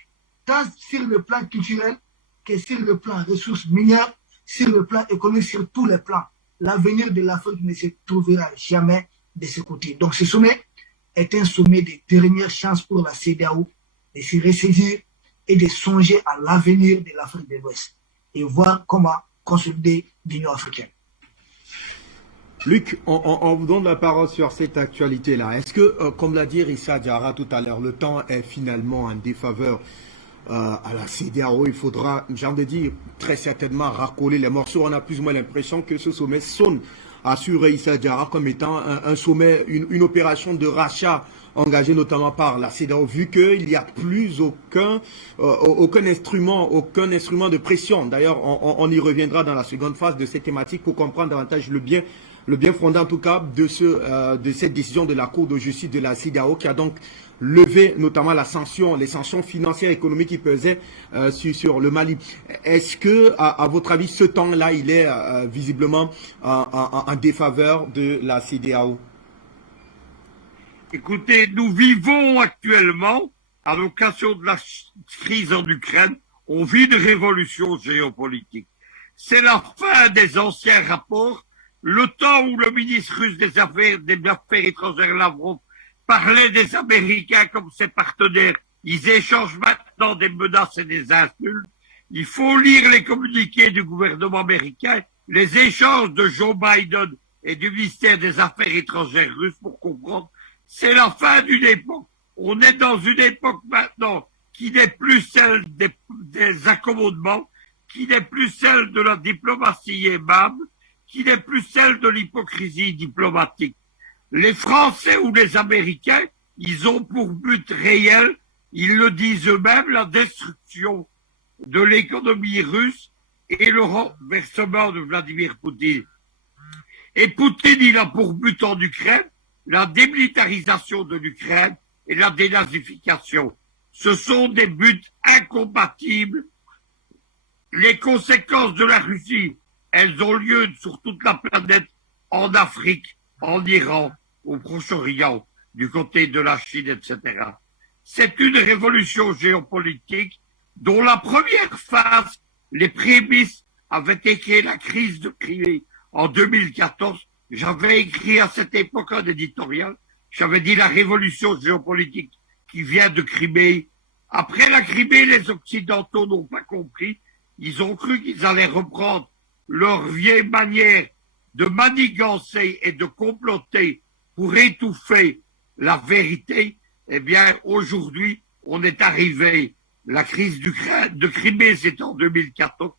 tant sur le plan culturel que sur le plan ressources minières, sur le plan économique, sur tous les plans. L'avenir de l'Afrique ne se trouvera jamais de ce côté. Donc ce sommet est un sommet de dernière chance pour la CEDEAO de se ressaisir et de songer à l'avenir de l'Afrique de l'Ouest et voir comment consolider l'Union africaine. Luc, on vous donne la parole sur cette actualité-là. Est-ce que, comme l'a dit Issa Diarra tout à l'heure, le temps est finalement en défaveur à la CEDEAO? Il faudra, j'ai envie de dire, très certainement racoler les morceaux. On a plus ou moins l'impression que ce sommet sonne, assuré Issa Diarra, comme étant un sommet, une opération de rachat engagée notamment par la CEDEAO, vu qu'il n'y a plus aucun instrument de pression. D'ailleurs, on y reviendra dans la seconde phase de cette thématique pour comprendre davantage le bien fondé en tout cas de cette décision de la Cour de justice de la CEDEAO, qui a donc levé notamment les sanctions financières et économiques qui pesaient sur le Mali. Est-ce que, à votre avis, ce temps-là, il est visiblement en défaveur de la CEDEAO? Écoutez, nous vivons actuellement, à l'occasion de la crise en Ukraine, on vit une révolution géopolitique. C'est la fin des anciens rapports, le temps où le ministre russe des Affaires étrangères Lavrov parlait des Américains comme ses partenaires. Ils échangent maintenant des menaces et des insultes. Il faut lire les communiqués du gouvernement américain, les échanges de Joe Biden et du ministère des Affaires étrangères russe pour comprendre. C'est la fin d'une époque. On est dans une époque maintenant qui n'est plus celle des accommodements, qui n'est plus celle de la diplomatie aimable, qui n'est plus celle de l'hypocrisie diplomatique. Les Français ou les Américains, ils ont pour but réel, ils le disent eux-mêmes, la destruction de l'économie russe et le renversement de Vladimir Poutine. Et Poutine, il a pour but en Ukraine la démilitarisation de l'Ukraine et la dénazification. Ce sont des buts incompatibles. Les conséquences de la Russie, elles ont lieu sur toute la planète, en Afrique, en Iran, au Proche-Orient, du côté de la Chine, etc. C'est une révolution géopolitique dont la première phase, les prémices, avaient été la crise de Crimée en 2014. J'avais écrit à cette époque un éditorial. J'avais dit la révolution géopolitique qui vient de Crimée. Après la Crimée, les Occidentaux n'ont pas compris. Ils ont cru qu'ils allaient reprendre leur vieille manière de manigancer et de comploter pour étouffer la vérité. Eh bien, aujourd'hui, on est arrivé. La crise de Crimée, c'est en 2014.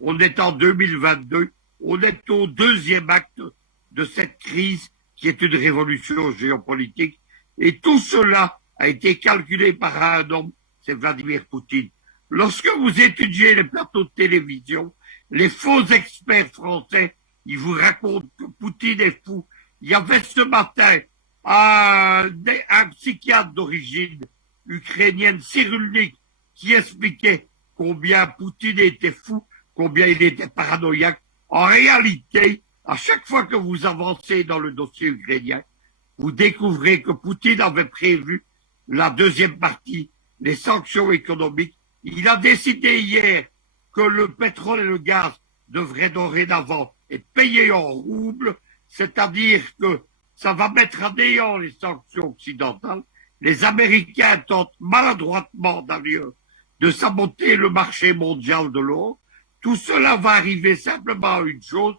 On est en 2022. On est au deuxième acte de cette crise qui est une révolution géopolitique. Et tout cela a été calculé par un homme, c'est Vladimir Poutine. Lorsque vous étudiez les plateaux de télévision, les faux experts français, ils vous racontent que Poutine est fou. Il y avait ce matin un psychiatre d'origine ukrainienne, Cyrulnik, qui expliquait combien Poutine était fou, combien il était paranoïaque. En réalité, à chaque fois que vous avancez dans le dossier ukrainien, vous découvrez que Poutine avait prévu la deuxième partie, les sanctions économiques. Il a décidé hier que le pétrole et le gaz devraient dorénavant être payés en roubles, c'est-à-dire que ça va mettre à néant les sanctions occidentales. Les Américains tentent maladroitement d'ailleurs de saboter le marché mondial de l'or. Tout cela va arriver simplement à une chose,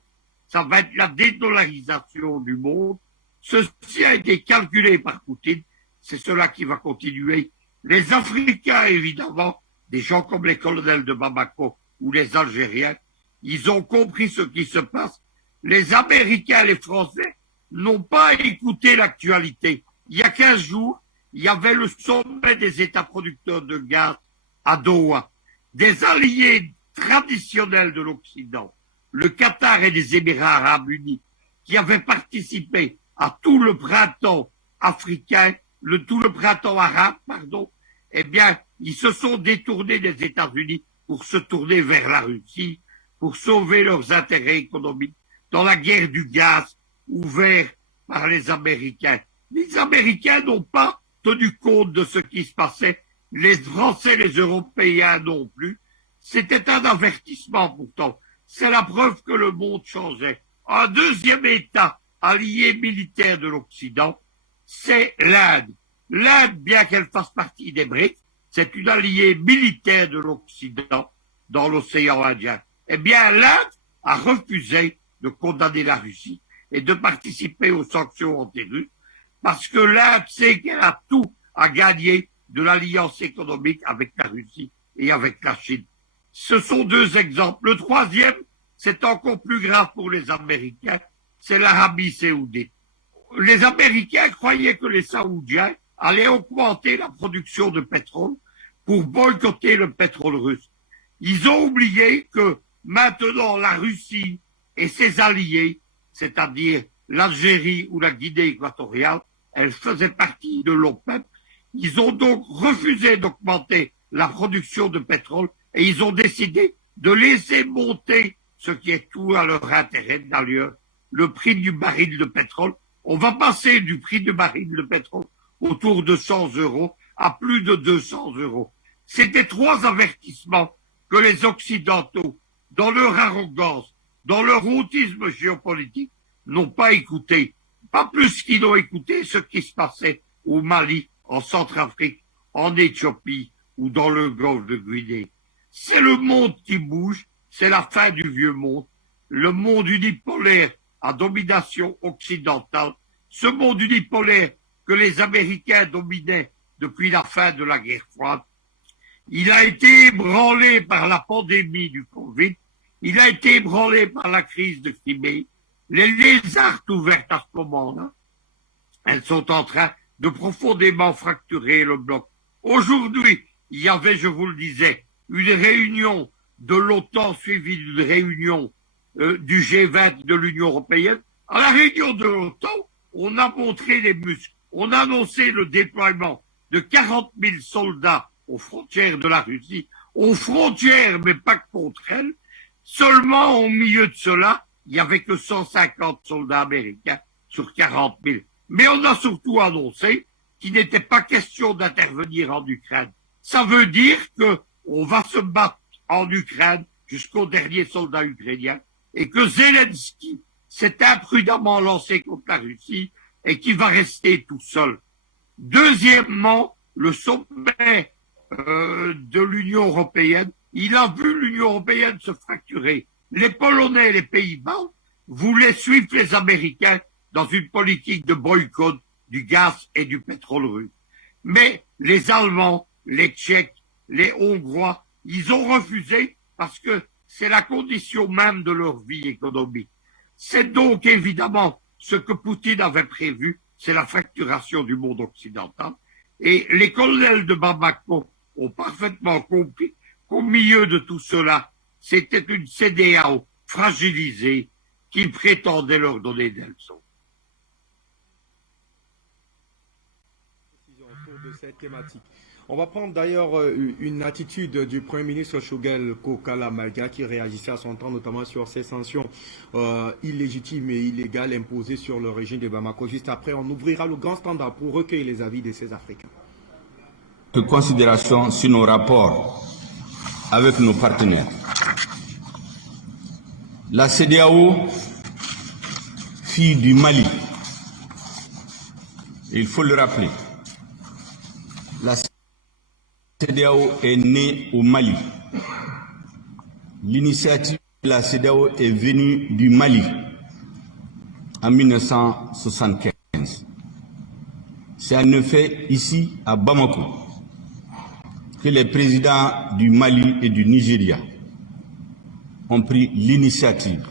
ça va être la dédollarisation du monde. Ceci a été calculé par Poutine, c'est cela qui va continuer. Les Africains, évidemment, des gens comme les colonels de Bamako ou les Algériens, ils ont compris ce qui se passe. Les Américains et les Français n'ont pas écouté l'actualité. Il y a 15 jours, il y avait le sommet des États producteurs de gaz à Doha. Des alliés traditionnels de l'Occident, le Qatar et les Émirats arabes unis, qui avaient participé à tout le printemps africain, tout le printemps arabe, pardon, eh bien, ils se sont détournés des États-Unis pour se tourner vers la Russie, pour sauver leurs intérêts économiques dans la guerre du gaz ouverte par les Américains. Les Américains n'ont pas tenu compte de ce qui se passait, les Français, les Européens non plus. C'était un avertissement pourtant. C'est la preuve que le monde changeait. Un deuxième État allié militaire de l'Occident, c'est l'Inde. L'Inde, bien qu'elle fasse partie des BRICS, c'est une alliée militaire de l'Occident dans l'océan Indien. Eh bien, l'Inde a refusé de condamner la Russie et de participer aux sanctions anti-russes parce que l'Inde sait qu'elle a tout à gagner de l'alliance économique avec la Russie et avec la Chine. Ce sont deux exemples. Le troisième, c'est encore plus grave pour les Américains, c'est l'Arabie saoudite. Les Américains croyaient que les Saoudiens allaient augmenter la production de pétrole pour boycotter le pétrole russe. Ils ont oublié que maintenant la Russie et ses alliés, c'est-à-dire l'Algérie ou la Guinée équatoriale, elles faisaient partie de l'OPEP. Ils ont donc refusé d'augmenter la production de pétrole et ils ont décidé de laisser monter, ce qui est tout à leur intérêt d'ailleurs, le prix du baril de pétrole. On va passer du prix du baril de pétrole autour de 100 € à plus de 200 €. C'était trois avertissements que les Occidentaux, dans leur arrogance, dans leur autisme géopolitique, n'ont pas écouté. Pas plus qu'ils n'ont écouté ce qui se passait au Mali, en Centrafrique, en Éthiopie ou dans le golfe de Guinée. C'est le monde qui bouge, c'est la fin du vieux monde, le monde unipolaire à domination occidentale, ce monde unipolaire que les Américains dominaient depuis la fin de la guerre froide. Il a été ébranlé par la pandémie du Covid, il a été ébranlé par la crise de Crimée. Les lézards ouvertes à ce moment-là, elles sont en train de profondément fracturer le bloc. Aujourd'hui, il y avait, je vous le disais, une réunion de l'OTAN suivie d'une réunion du G20 de l'Union européenne. À la réunion de l'OTAN, on a montré les muscles. On a annoncé le déploiement de 40 000 soldats aux frontières de la Russie, aux frontières, mais pas contre elles. Seulement, au milieu de cela, il n'y avait que 150 soldats américains sur 40 000. Mais on a surtout annoncé qu'il n'était pas question d'intervenir en Ukraine. Ça veut dire que on va se battre en Ukraine jusqu'au dernier soldat ukrainien et que Zelensky s'est imprudemment lancé contre la Russie et qu'il va rester tout seul. Deuxièmement, le sommet de l'Union européenne, il a vu l'Union européenne se fracturer. Les Polonais et les Pays-Bas voulaient suivre les Américains dans une politique de boycott du gaz et du pétrole russe. Mais les Allemands, les Tchèques, les Hongrois, ils ont refusé parce que c'est la condition même de leur vie économique. C'est donc évidemment ce que Poutine avait prévu, c'est la fracturation du monde occidental. Et les colonels de Bamako ont parfaitement compris qu'au milieu de tout cela, c'était une CEDEAO fragilisée qui prétendait leur donner des leçons. Autour de cette thématique. On va prendre d'ailleurs une attitude du Premier ministre Choguel Kokala Maïga qui réagissait à son temps notamment sur ces sanctions illégitimes et illégales imposées sur le régime de Bamako. Juste après, on ouvrira le grand standard pour recueillir les avis de ces Africains. De considération sur nos rapports avec nos partenaires. La CEDEAO, fille du Mali, il faut le rappeler, la CEDEAO est née au Mali. L'initiative de la CEDEAO est venue du Mali en 1975. C'est en effet ici, à Bamako, que les présidents du Mali et du Nigeria ont pris l'initiative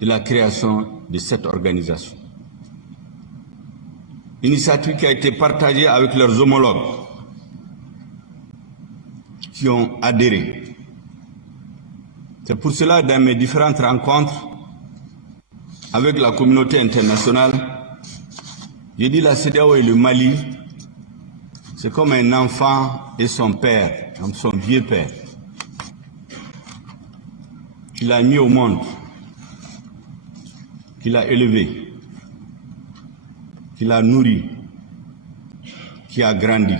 de la création de cette organisation. Initiative qui a été partagée avec leurs homologues qui ont adhéré. C'est pour cela, dans mes différentes rencontres avec la communauté internationale, j'ai dit la CEDEAO et le Mali, c'est comme un enfant et son père, comme son vieux père, qu'il a mis au monde, qu'il a élevé, qu'il a nourri, qui a grandi.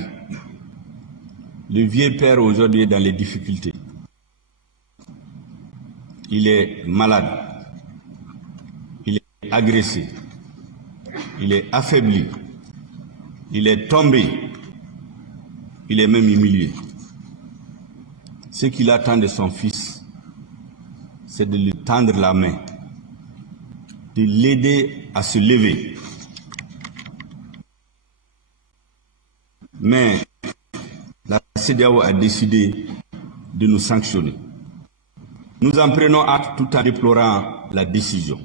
Le vieux père aujourd'hui est dans les difficultés. Il est malade, il est agressé, il est affaibli, il est tombé, il est même humilié. Ce qu'il attend de son fils, c'est de lui tendre la main, de l'aider à se lever. Mais la CEDEAO a décidé de nous sanctionner. Nous en prenons acte tout en déplorant la décision.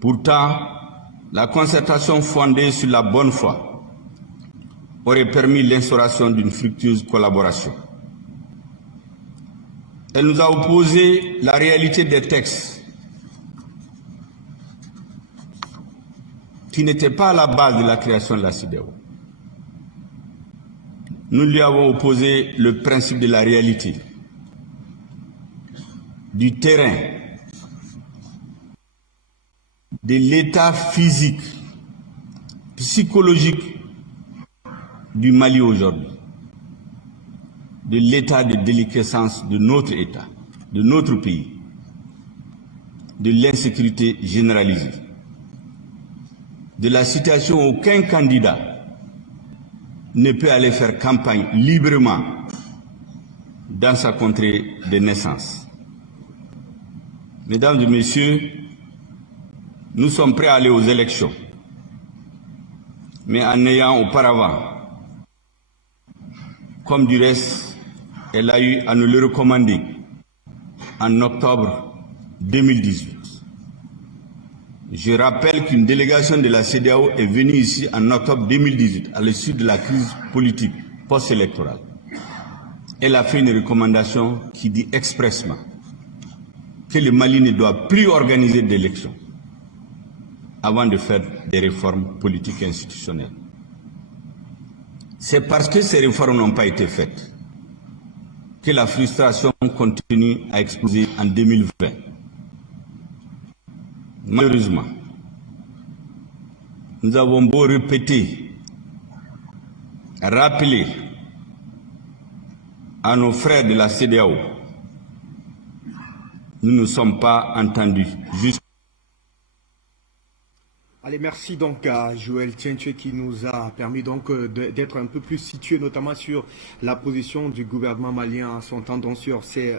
Pourtant, la concertation fondée sur la bonne foi aurait permis l'instauration d'une fructueuse collaboration. Elle nous a opposé la réalité des textes qui n'étaient pas à la base de la création de la CEDEAO. Nous lui avons opposé le principe de la réalité, du terrain, de l'état physique, psychologique du Mali aujourd'hui, de l'état de déliquescence de notre État, de notre pays, de l'insécurité généralisée, de la situation où aucun candidat ne peut aller faire campagne librement dans sa contrée de naissance. Mesdames et messieurs, nous sommes prêts à aller aux élections, mais en ayant auparavant, comme du reste, elle a eu à nous le recommander en octobre 2018. Je rappelle qu'une délégation de la CEDEAO est venue ici en octobre 2018, à l'issue de la crise politique post-électorale. Elle a fait une recommandation qui dit expressement que le Mali ne doit plus organiser d'élections avant de faire des réformes politiques et institutionnelles. C'est parce que ces réformes n'ont pas été faites que la frustration continue à exploser en 2020. Malheureusement, nous avons beau répéter, rappeler à nos frères de la CEDEAO, nous ne sommes pas entendus. Allez, merci donc à Joël Tienche qui nous a permis donc d'être un peu plus situé notamment sur la position du gouvernement malien en s'entendant sur ces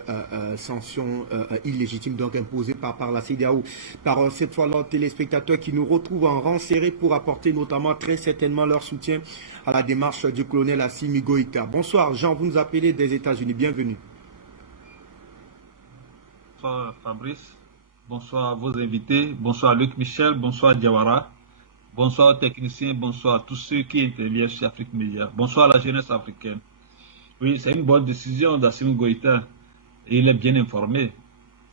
sanctions illégitimes donc imposées par la CEDEAO, par cette fois-là téléspectateurs qui nous retrouvent en rang serré pour apporter notamment très certainement leur soutien à la démarche du colonel Assimi Goïta. Bonsoir Jean, vous nous appelez des États-Unis, bienvenue. Bonsoir Fabrice. Bonsoir à vos invités, bonsoir Luc Michel, bonsoir Diawara, bonsoir aux techniciens, bonsoir à tous ceux qui interviennent sur Afrique Média, bonsoir à la jeunesse africaine. Oui, c'est une bonne décision d'Assimi Goïta, il est bien informé.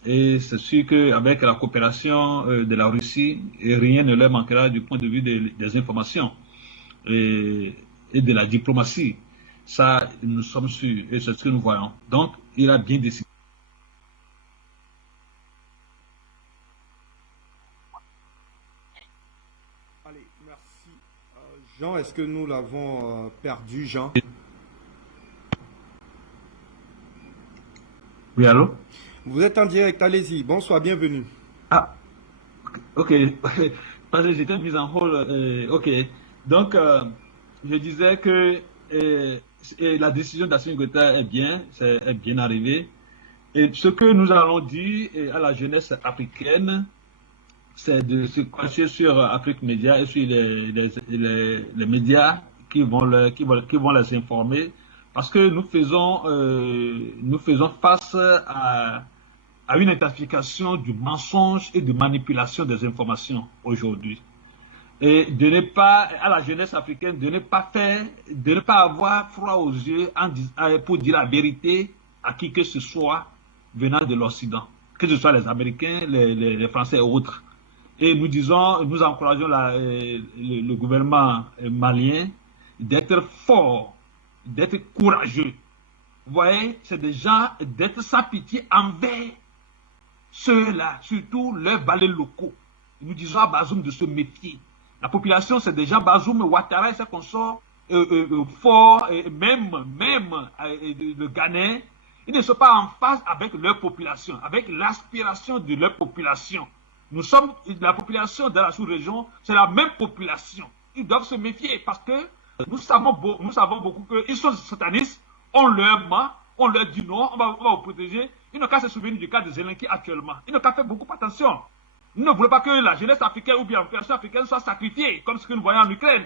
Et c'est sûr qu'avec la coopération de la Russie, rien ne leur manquera du point de vue des informations et de la diplomatie. Ça, nous sommes sûrs et c'est ce que nous voyons. Donc, il a bien décidé. Jean, est-ce que nous l'avons perdu, Jean? Oui, allô? Vous êtes en direct, allez-y. Bonsoir, bienvenue. Ah, ok. Parce que j'étais mis en hold. Ok. Donc, je disais que la décision d'Assimi Goïta est bien arrivée. Et ce que nous allons dire à la jeunesse africaine, c'est de se pencher sur Afrique Média et sur les médias qui vont les informer, parce que nous faisons face à à une intensification du mensonge et de manipulation des informations aujourd'hui. Et de ne pas, à la jeunesse africaine, de ne pas avoir froid aux yeux pour dire la vérité à qui que ce soit venant de l'Occident, que ce soit les Américains, les Français et autres. Et nous encourageons le gouvernement malien d'être fort, d'être courageux. Vous voyez, c'est des gens d'être sans pitié envers ceux-là, surtout leurs valets locaux. Nous disons à Bazoum de se méfier. La population, c'est déjà Bazoum, Ouattara et ses consorts forts, et même le Ghana. Ils ne sont pas en phase avec leur population, avec l'aspiration de leur population. Nous sommes, la population de la sous-région, c'est la même population. Ils doivent se méfier parce que nous savons beaucoup qu'ils sont satanistes, on leur ment, on leur dit non, on va vous protéger. Ils n'ont qu'à se souvenir du cas de Zelensky actuellement. Ils n'ont qu'à faire beaucoup attention. Nous ne voulons pas que la jeunesse africaine ou bien la population africaine soit sacrifiée, comme ce que nous voyons en Ukraine.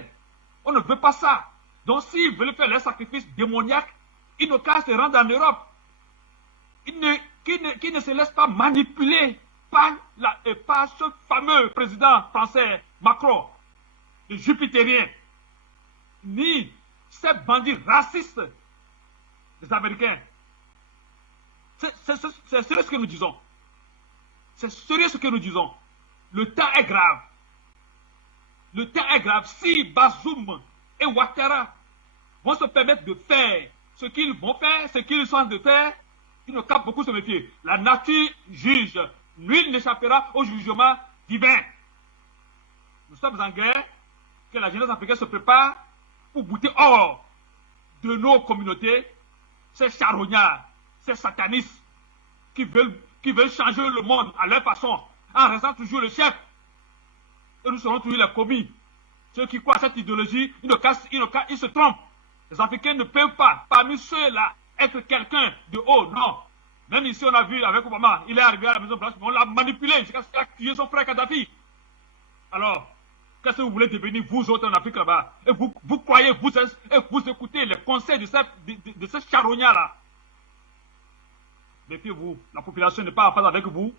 On ne veut pas ça. Donc s'ils veulent faire leur sacrifice démoniaque, ils n'ont qu'à se rendre en Europe. Qui ne se laissent pas manipuler par ce fameux président français Macron, le jupitérien, ni ces bandits racistes des Américains. C'est sérieux ce que nous disons. C'est sérieux ce que nous disons. Le temps est grave. Le temps est grave. Si Bazoum et Ouattara vont se permettre de faire ce qu'ils vont faire, ce qu'ils sont de faire, ils ne capent beaucoup se méfier. La nature juge. Nul n'échappera au jugement divin. Nous sommes en guerre, que la jeunesse africaine se prépare pour bouter hors de nos communautés ces charognards, ces satanistes qui veulent changer le monde à leur façon, en restant toujours le chef. Et nous serons toujours les commis. Ceux qui croient à cette idéologie, ils se trompent. Les Africains ne peuvent pas, parmi ceux-là, être quelqu'un de haut, non. Même ici, on a vu avec Obama, il est arrivé à la Maison Blanche, mais on l'a manipulé jusqu'à ce qu'il a tué son frère Kadhafi. Alors, qu'est-ce que vous voulez devenir, vous autres en Afrique là-bas? Et vous croyez, vous écoutez les conseils de ces charognards-là. Méfiez-vous, la population n'est pas en phase avec vous,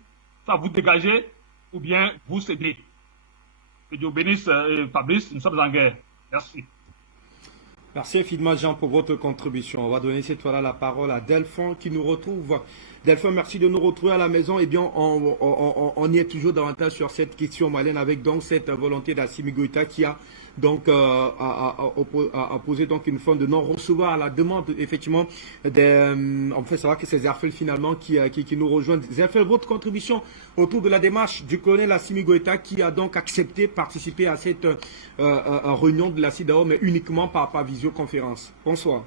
ça vous dégagez ou bien vous cédez. Que Dieu bénisse Fabrice, nous sommes en guerre. Merci. Merci infiniment Jean pour votre contribution. On va donner cette fois-là la parole à Delphin qui nous retrouve. Delphin, merci de nous retrouver à la maison. Eh bien, on y est toujours davantage sur cette question malienne avec donc cette volonté d'Assimi Goïta qui a donc a posé donc une forme de non-recevoir à la demande effectivement on fait savoir que c'est Zerfel finalement qui nous rejoint. Zerfel, votre contribution autour de la démarche du colonel Assimi Goïta qui a donc accepté de participer à cette réunion de la CEDEAO mais uniquement par visioconférence. Bonsoir.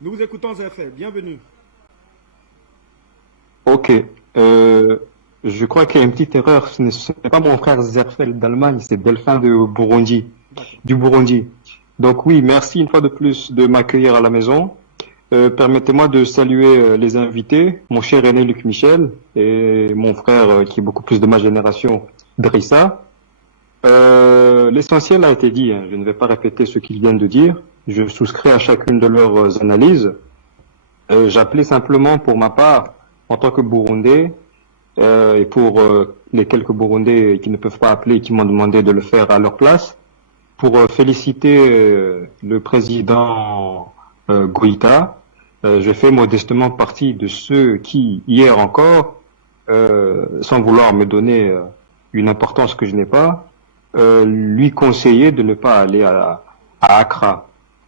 Nous vous écoutons Zerfel, bienvenue. Ok, je crois qu'il y a une petite erreur. Ce n'est pas mon frère Zerfel d'Allemagne, c'est Delphin du Burundi. Donc oui, merci une fois de plus de m'accueillir à la maison. Permettez-moi de saluer les invités, mon cher aîné Luc Michel et mon frère qui est beaucoup plus de ma génération, Drissa. L'essentiel a été dit, hein. Je ne vais pas répéter ce qu'ils viennent de dire. Je souscris à chacune de leurs analyses. J'appelais simplement pour ma part, en tant que Burundais, et pour les quelques Burundais qui ne peuvent pas appeler et qui m'ont demandé de le faire à leur place, pour féliciter le président Goïta. Je fais modestement partie de ceux qui, hier encore, sans vouloir me donner une importance que je n'ai pas, lui conseillaient de ne pas aller à Accra.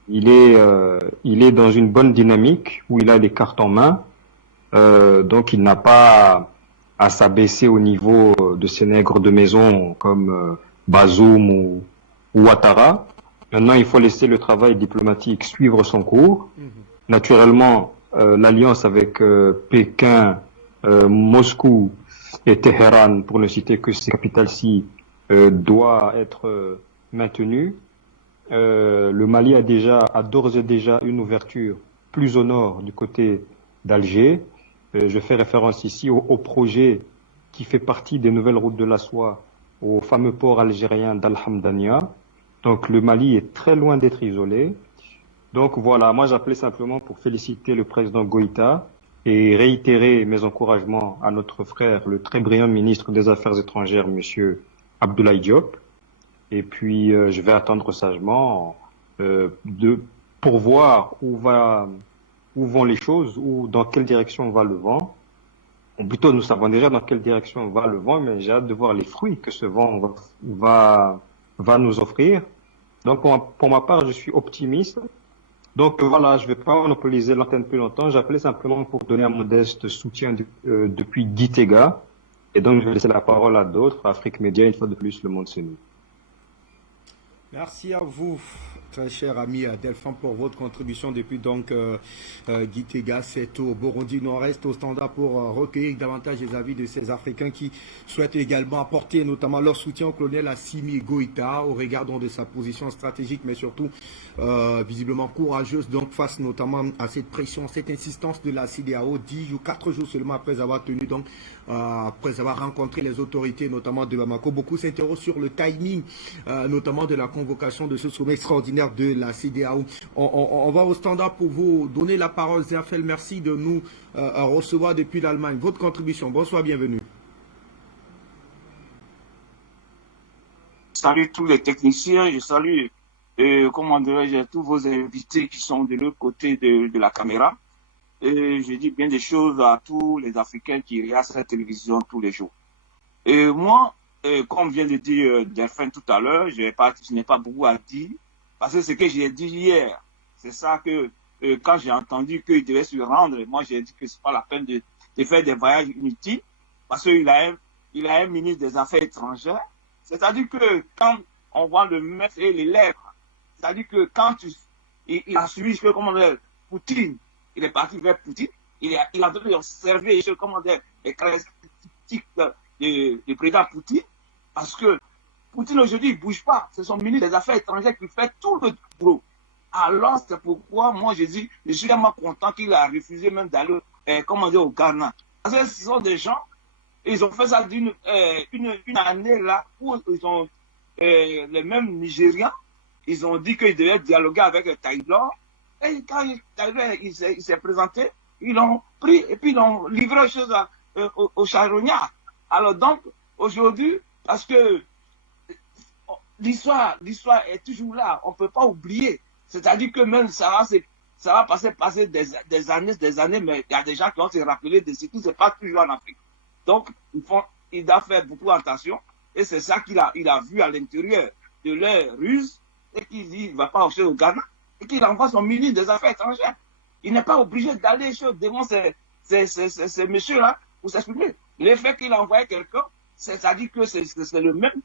Il est dans une bonne dynamique où il a les cartes en main. Donc il n'a pas à s'abaisser au niveau de ces nègres de maison comme Bazoum ou Ouattara. Maintenant, il faut laisser le travail diplomatique suivre son cours. Naturellement, l'alliance avec Pékin, Moscou et Téhéran, pour ne citer que ces capitales-ci, doit être maintenue. Le Mali a d'ores et déjà une ouverture plus au nord du côté d'Alger. Je fais référence ici au projet qui fait partie des nouvelles routes de la soie, au fameux port algérien d'Al-Hamdania. Donc le Mali est très loin d'être isolé. Donc voilà, moi j'appelais simplement pour féliciter le président Goïta et réitérer mes encouragements à notre frère, le très brillant ministre des Affaires étrangères, monsieur Abdoulaye Diop. Et puis je vais attendre sagement pour voir où vont les choses, ou dans quelle direction va le vent. Ou plutôt, nous savons déjà dans quelle direction va le vent, mais j'ai hâte de voir les fruits que ce vent va nous offrir. Donc, pour ma part, je suis optimiste. Donc, voilà, je ne vais pas monopoliser l'antenne plus longtemps. J'appelais simplement pour donner un modeste soutien depuis Gitega. Et donc, je vais laisser la parole à d'autres. Afrique Média, une fois de plus, le monde c'est nous. Merci à vous, très cher ami Delphin, pour votre contribution depuis donc Gitega. C'est au Burundi. Nous on reste au standard pour recueillir davantage les avis de ces Africains qui souhaitent également apporter notamment leur soutien au colonel Assimi Goïta au regard donc, de sa position stratégique, mais surtout visiblement courageuse, donc face notamment à cette pression, cette insistance de la CEDEAO 4 jours seulement après avoir tenu donc après avoir rencontré les autorités, notamment de Bamako. Beaucoup s'interrogent sur le timing, notamment de la convocation de ce sommet extraordinaire de la CEDEAO. On va au standard pour vous donner la parole. Zerfel, merci de nous recevoir depuis l'Allemagne. Votre contribution. Bonsoir, bienvenue. Salut tous les techniciens, je salue, comment dirais-je, tous vos invités qui sont de l'autre côté de la caméra. Je dis bien des choses à tous les Africains qui regardent cette télévision tous les jours. Moi, comme vient de dire Delphin tout à l'heure, je n'ai pas beaucoup à dire, parce que ce que j'ai dit hier, c'est ça que quand j'ai entendu qu'il devait se rendre, moi j'ai dit que c'est pas la peine de faire des voyages inutiles, parce qu'il a un ministre des Affaires étrangères. C'est-à-dire que quand on voit le mettre et les lèvres, c'est-à-dire que quand il a suivi, comment dire, Poutine, il est parti vers Poutine, il a donné observer, comment dire, les caractéristiques du président Poutine, parce que Poutine aujourd'hui il bouge pas, c'est son ministre des Affaires étrangères qui fait tout le boulot. Alors c'est pourquoi moi je dis, je suis vraiment content qu'il a refusé même d'aller, comment dire, au Ghana. Parce que ce sont des gens, ils ont fait ça une année là où ils ont les mêmes Nigérians, ils ont dit qu'ils devaient dialoguer avec Taylor. Et quand Taylor il s'est présenté, ils l'ont pris et puis ils l'ont livré aux choses au charognard. Alors donc aujourd'hui, parce que l'histoire est toujours là, on ne peut pas oublier. C'est-à-dire que même ça va passer des années, mais il y a des gens qui vont se rappeler de ce qui se passe toujours en Afrique. Donc, il doit faire beaucoup attention, et c'est ça qu'il a vu à l'intérieur de leur ruse, et qu'il dit qu'il ne va pas marcher au Ghana, et qu'il envoie son ministre des Affaires étrangères. Il n'est pas obligé d'aller devant ces messieurs-là pour s'exprimer. Le fait qu'il a envoyé quelqu'un, c'est-à-dire que c'est le même,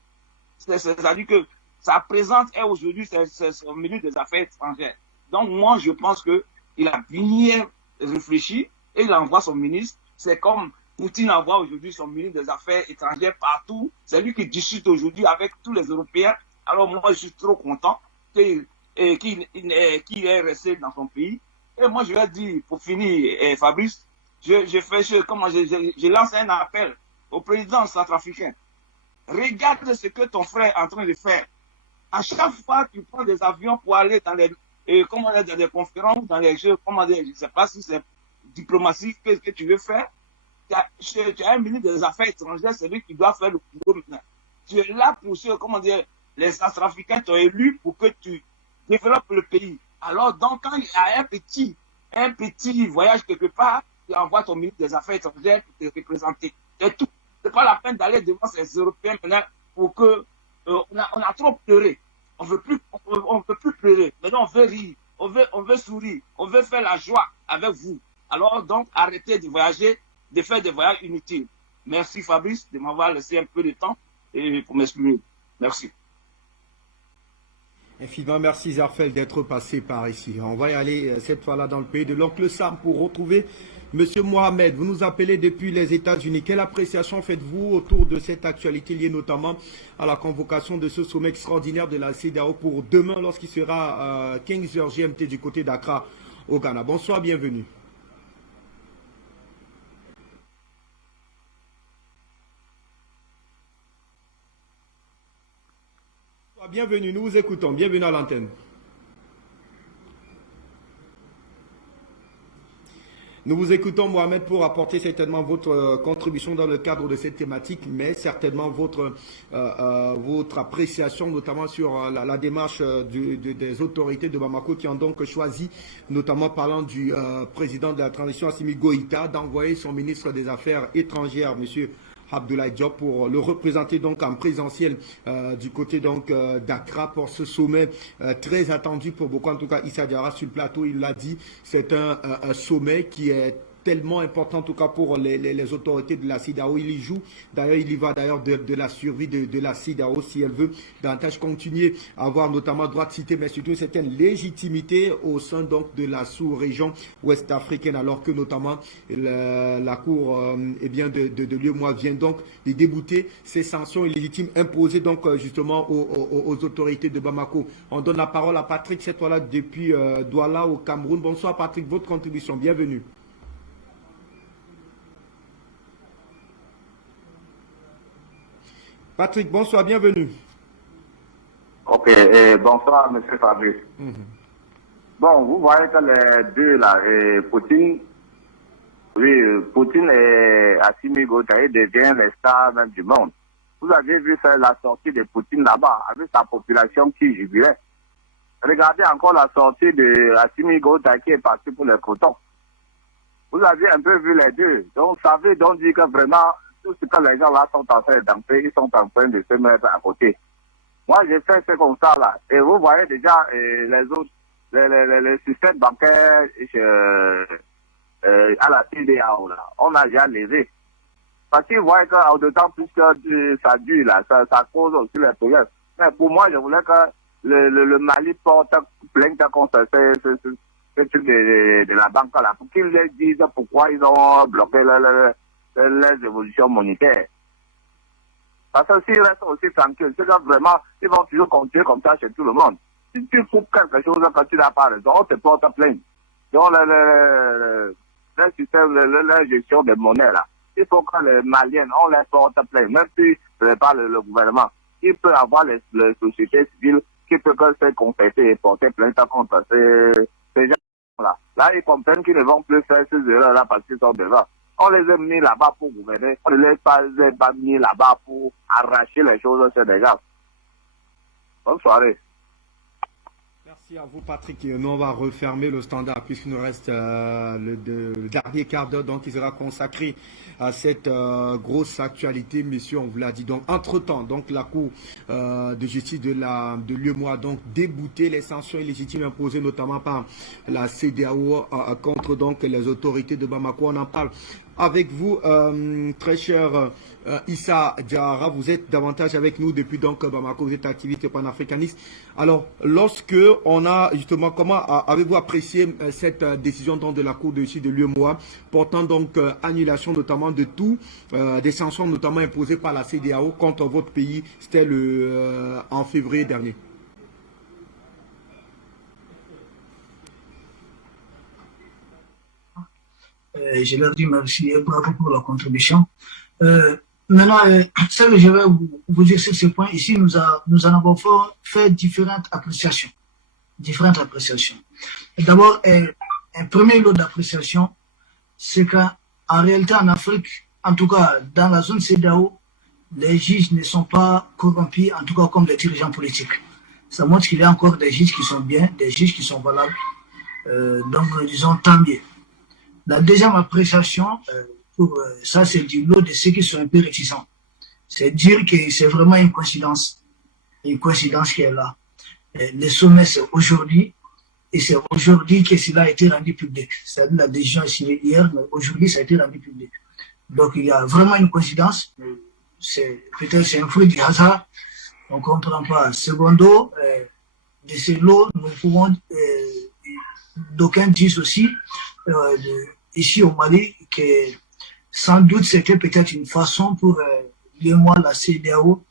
c'est-à-dire que sa présence est aujourd'hui son ministre des Affaires étrangères. Donc moi, je pense qu'il a bien réfléchi, et il envoie son ministre. C'est comme Poutine envoie aujourd'hui son ministre des Affaires étrangères partout. C'est lui qui discute aujourd'hui avec tous les Européens. Alors moi, je suis trop content qu'il est resté dans son pays. Et moi, je vais dire, pour finir, Fabrice, je lance un appel au président centrafricain. Regarde ce que ton frère est en train de faire. À chaque fois que tu prends des avions pour aller dans dans des conférences, dans les jeux, je ne sais pas si c'est diplomatie, qu'est-ce que tu veux faire. Tu as un ministre des Affaires étrangères, c'est lui qui doit faire le boulot maintenant. Tu es là pour les Centrafricains t'ont élu pour que tu développes le pays. Alors, donc, quand il y a un petit voyage quelque part, tu envoies ton ministre des Affaires étrangères pour te représenter. C'est tout. C'est pas la peine d'aller devant ces Européens maintenant pour que, on a trop pleuré. On veut plus pleurer. Maintenant, on veut rire. On veut sourire. On veut faire la joie avec vous. Alors, donc, arrêtez de voyager, de faire des voyages inutiles. Merci Fabrice de m'avoir laissé un peu de temps pour m'exprimer. Merci. Infiniment merci Zarfel d'être passé par ici. On va y aller cette fois-là dans le pays de l'oncle Sam pour retrouver Monsieur Mohamed. Vous nous appelez depuis les États-Unis. Quelle appréciation faites-vous autour de cette actualité liée notamment à la convocation de ce sommet extraordinaire de la CEDEAO pour demain lorsqu'il sera 15h GMT du côté d'Accra au Ghana? Bonsoir, bienvenue. Bienvenue, nous vous écoutons. Bienvenue à l'antenne. Nous vous écoutons, Mohamed, pour apporter certainement votre contribution dans le cadre de cette thématique, mais certainement votre appréciation, notamment sur la démarche des autorités de Bamako qui ont donc choisi, notamment parlant du président de la transition, Assimi Goïta, d'envoyer son ministre des Affaires étrangères, M. Abdoulaye Diop, pour le représenter donc en présentiel du côté donc d'Accra pour ce sommet très attendu pour beaucoup. En tout cas, Issa Diarra sur le plateau, il l'a dit, c'est un sommet qui est tellement important en tout cas pour les autorités de la CEDEAO. Il y joue, d'ailleurs il y va d'ailleurs de la survie de la CEDEAO si elle veut davantage continuer à avoir notamment droit de citer, mais surtout une certaine légitimité au sein donc de la sous-région ouest africaine, alors que notamment la Cour eh bien de l'UEMOA vient donc de débouter ces sanctions illégitimes imposées donc justement aux autorités de Bamako. On donne la parole à Patrick cette fois-là depuis Douala au Cameroun. Bonsoir Patrick, votre contribution, bienvenue. Patrick, bonsoir, bienvenue. Ok, bonsoir, M. Fabrice. Bon, vous voyez que les deux là, Poutine et Assimi Goïta deviennent les stars même du monde. Vous avez vu faire la sortie de Poutine là-bas, avec sa population qui jubilait. Regardez encore la sortie de Assimi Goïta qui est parti pour le coton. Vous avez un peu vu les deux. Donc, ça veut donc dire que vraiment, tout ce que les gens là sont en train d'entrer, ils sont en train de se mettre à côté. Moi, j'ai fait ce comme ça là. Et vous voyez déjà les autres, les systèmes bancaires à la CEDEAO là. On a déjà levé. Parce que vous voyez qu'au-dedans, plus que ça dure là, ça cause aussi les problèmes. Mais pour moi, je voulais que le Mali porte plainte contre ce truc de la banque là, pour qu'ils leur disent pourquoi ils ont bloqué les évolutions monétaires. Parce que s'ils restent aussi tranquilles, c'est que vraiment, ils vont toujours continuer comme ça chez tout le monde. Si tu fous quelque chose que tu n'as pas raison, on te porte plainte. Donc, le système, la gestion des monnaies, là, il faut que les Maliens, on les porte plainte. Même si ce n'est pas le gouvernement, il peut avoir les sociétés civiles qui peuvent se concerter et porter plainte contre ces gens-là. Là, ils comprennent qu'ils ne vont plus faire ces erreurs-là parce qu'ils sont devant. On les a mis là-bas pour gouverner. On ne les a pas mis là-bas pour arracher les choses chez les gens. Bonne soirée. Merci à vous Patrick. Nous on va refermer le standard puisqu'il nous reste le dernier quart d'heure donc qui sera consacré à cette grosse actualité, messieurs, on vous l'a dit. Donc entre-temps, donc la Cour de justice de l'UEMOA a donc débouté les sanctions illégitimes imposées notamment par la CEDEAO contre donc les autorités de Bamako. On en parle avec vous, très cher Issa Diarra, vous êtes davantage avec nous depuis donc Bamako, vous êtes activiste panafricaniste. Alors, lorsque on a justement, comment avez-vous apprécié cette décision donc de la Cour de justice de l'UEMOA portant donc annulation notamment de tout, des sanctions notamment imposées par la CEDEAO contre votre pays, c'était en février dernier? Je leur dis merci et bravo pour la contribution. Maintenant, ce que je vais vous dire sur ce point, ici, nous en avons fait différentes appréciations. D'abord, un premier lot d'appréciation, c'est qu'en réalité, en Afrique, en tout cas dans la zone CEDEAO, les juges ne sont pas corrompus, en tout cas comme les dirigeants politiques. Ça montre qu'il y a encore des juges qui sont bien, des juges qui sont valables. Donc, disons, tant mieux. La deuxième appréciation, ça c'est du lot de ceux qui sont un peu réticents. C'est dire que c'est vraiment une coïncidence qui est là. Le sommet c'est aujourd'hui, et c'est aujourd'hui que cela a été rendu public. C'est-à-dire la décision est signée hier, mais aujourd'hui ça a été rendu public. Donc il y a vraiment une coïncidence. Peut-être c'est un fruit du hasard, on ne comprend pas. Secondo, de ce lot, nous pouvons, d'aucuns disent aussi, ici au Mali, que sans doute c'était peut-être une façon pour l'UEMOA, la CEDEAO,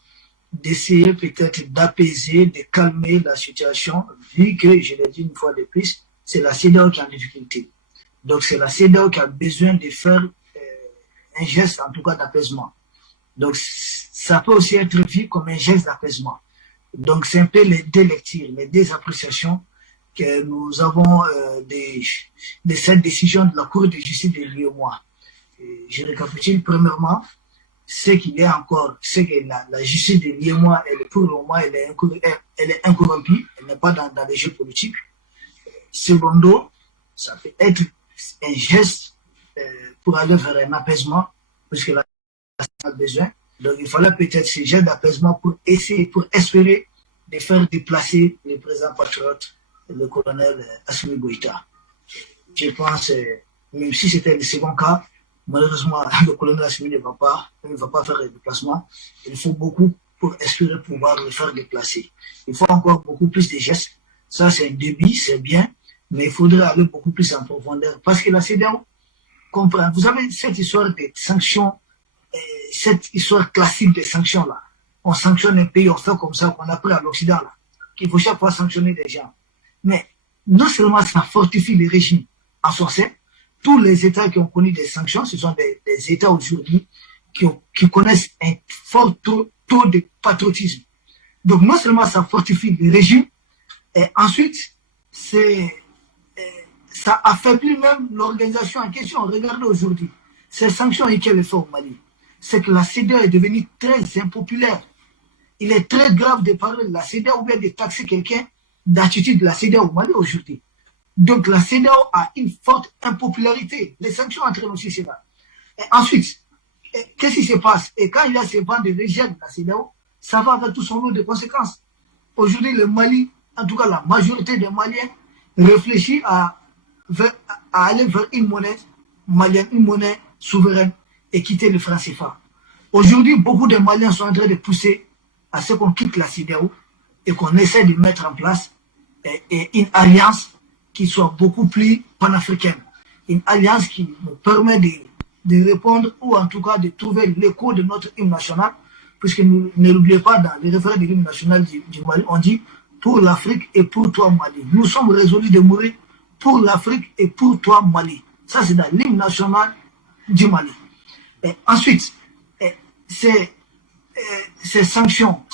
d'essayer peut-être d'apaiser, de calmer la situation, vu que, je l'ai dit une fois de plus, c'est la CEDEAO qui est en difficulté. Donc c'est la CEDEAO qui a besoin de faire un geste, en tout cas d'apaisement. Donc ça peut aussi être vu comme un geste d'apaisement. Donc c'est un peu les deux lectures, les deux appréciations que nous avons de cette décision de la Cour de justice de l'UEMOA. Je récapitule premièrement ce qu'il y a encore, c'est que la justice de l'UEMOA, pour le moment, elle est incorrompue, elle n'est pas dans les jeux politiques. Secondo, ça peut être un geste pour aller vers un apaisement, puisque la a besoin. Donc il fallait peut-être ce geste d'apaisement pour essayer, pour espérer de faire déplacer le président patriote, le colonel Assimi Goïta. Je pense, même si c'était le second cas, malheureusement, le colonel Assimi ne va pas faire le déplacement. Il faut beaucoup pour espérer pouvoir le faire déplacer. Il faut encore beaucoup plus de gestes. Ça, c'est un début, c'est bien, mais il faudrait aller beaucoup plus en profondeur. Parce que la CEDEAO comprend. Vous savez, cette histoire des sanctions, cette histoire classique des sanctions-là. On sanctionne un pays, on fait comme ça, qu'on a pris à l'Occident, là, qu'il faut chaque fois sanctionner des gens. Mais non seulement ça fortifie le régime en son sein, tous les États qui ont connu des sanctions, ce sont des États aujourd'hui qui connaissent un fort taux de patriotisme. Donc non seulement ça fortifie le régime, et ensuite, ça affaiblit même l'organisation en question. Regardez aujourd'hui, ces sanctions et qu'elle fait au Mali, c'est que la CEDEAO est devenue très impopulaire. Il est très grave de parler de la CEDEAO ou bien de taxer quelqu'un d'attitude de la CEDEAO au Mali aujourd'hui. Donc la CEDEAO a une forte impopularité. Les sanctions entraînent aussi cela. Et ensuite, qu'est-ce qui se passe? Et quand il y a ces vents de rejet de la CEDEAO, ça va avec tout son lot de conséquences. Aujourd'hui, le Mali, en tout cas la majorité des Maliens, réfléchit à aller vers une monnaie malienne, une monnaie souveraine et quitter le franc CFA. Aujourd'hui, beaucoup de Maliens sont en train de pousser à ce qu'on quitte la CEDEAO et qu'on essaie de mettre en place une alliance qui soit beaucoup plus panafricaine. Une alliance qui nous permet de répondre ou en tout cas de trouver l'écho de notre hymne national, puisque ne l'oubliez pas, dans les référents de l'hymne national du Mali, on dit pour l'Afrique et pour toi Mali. Nous sommes résolus de mourir pour l'Afrique et pour toi Mali. Ça c'est dans l'hymne national du Mali. Et ensuite, ces sanctions,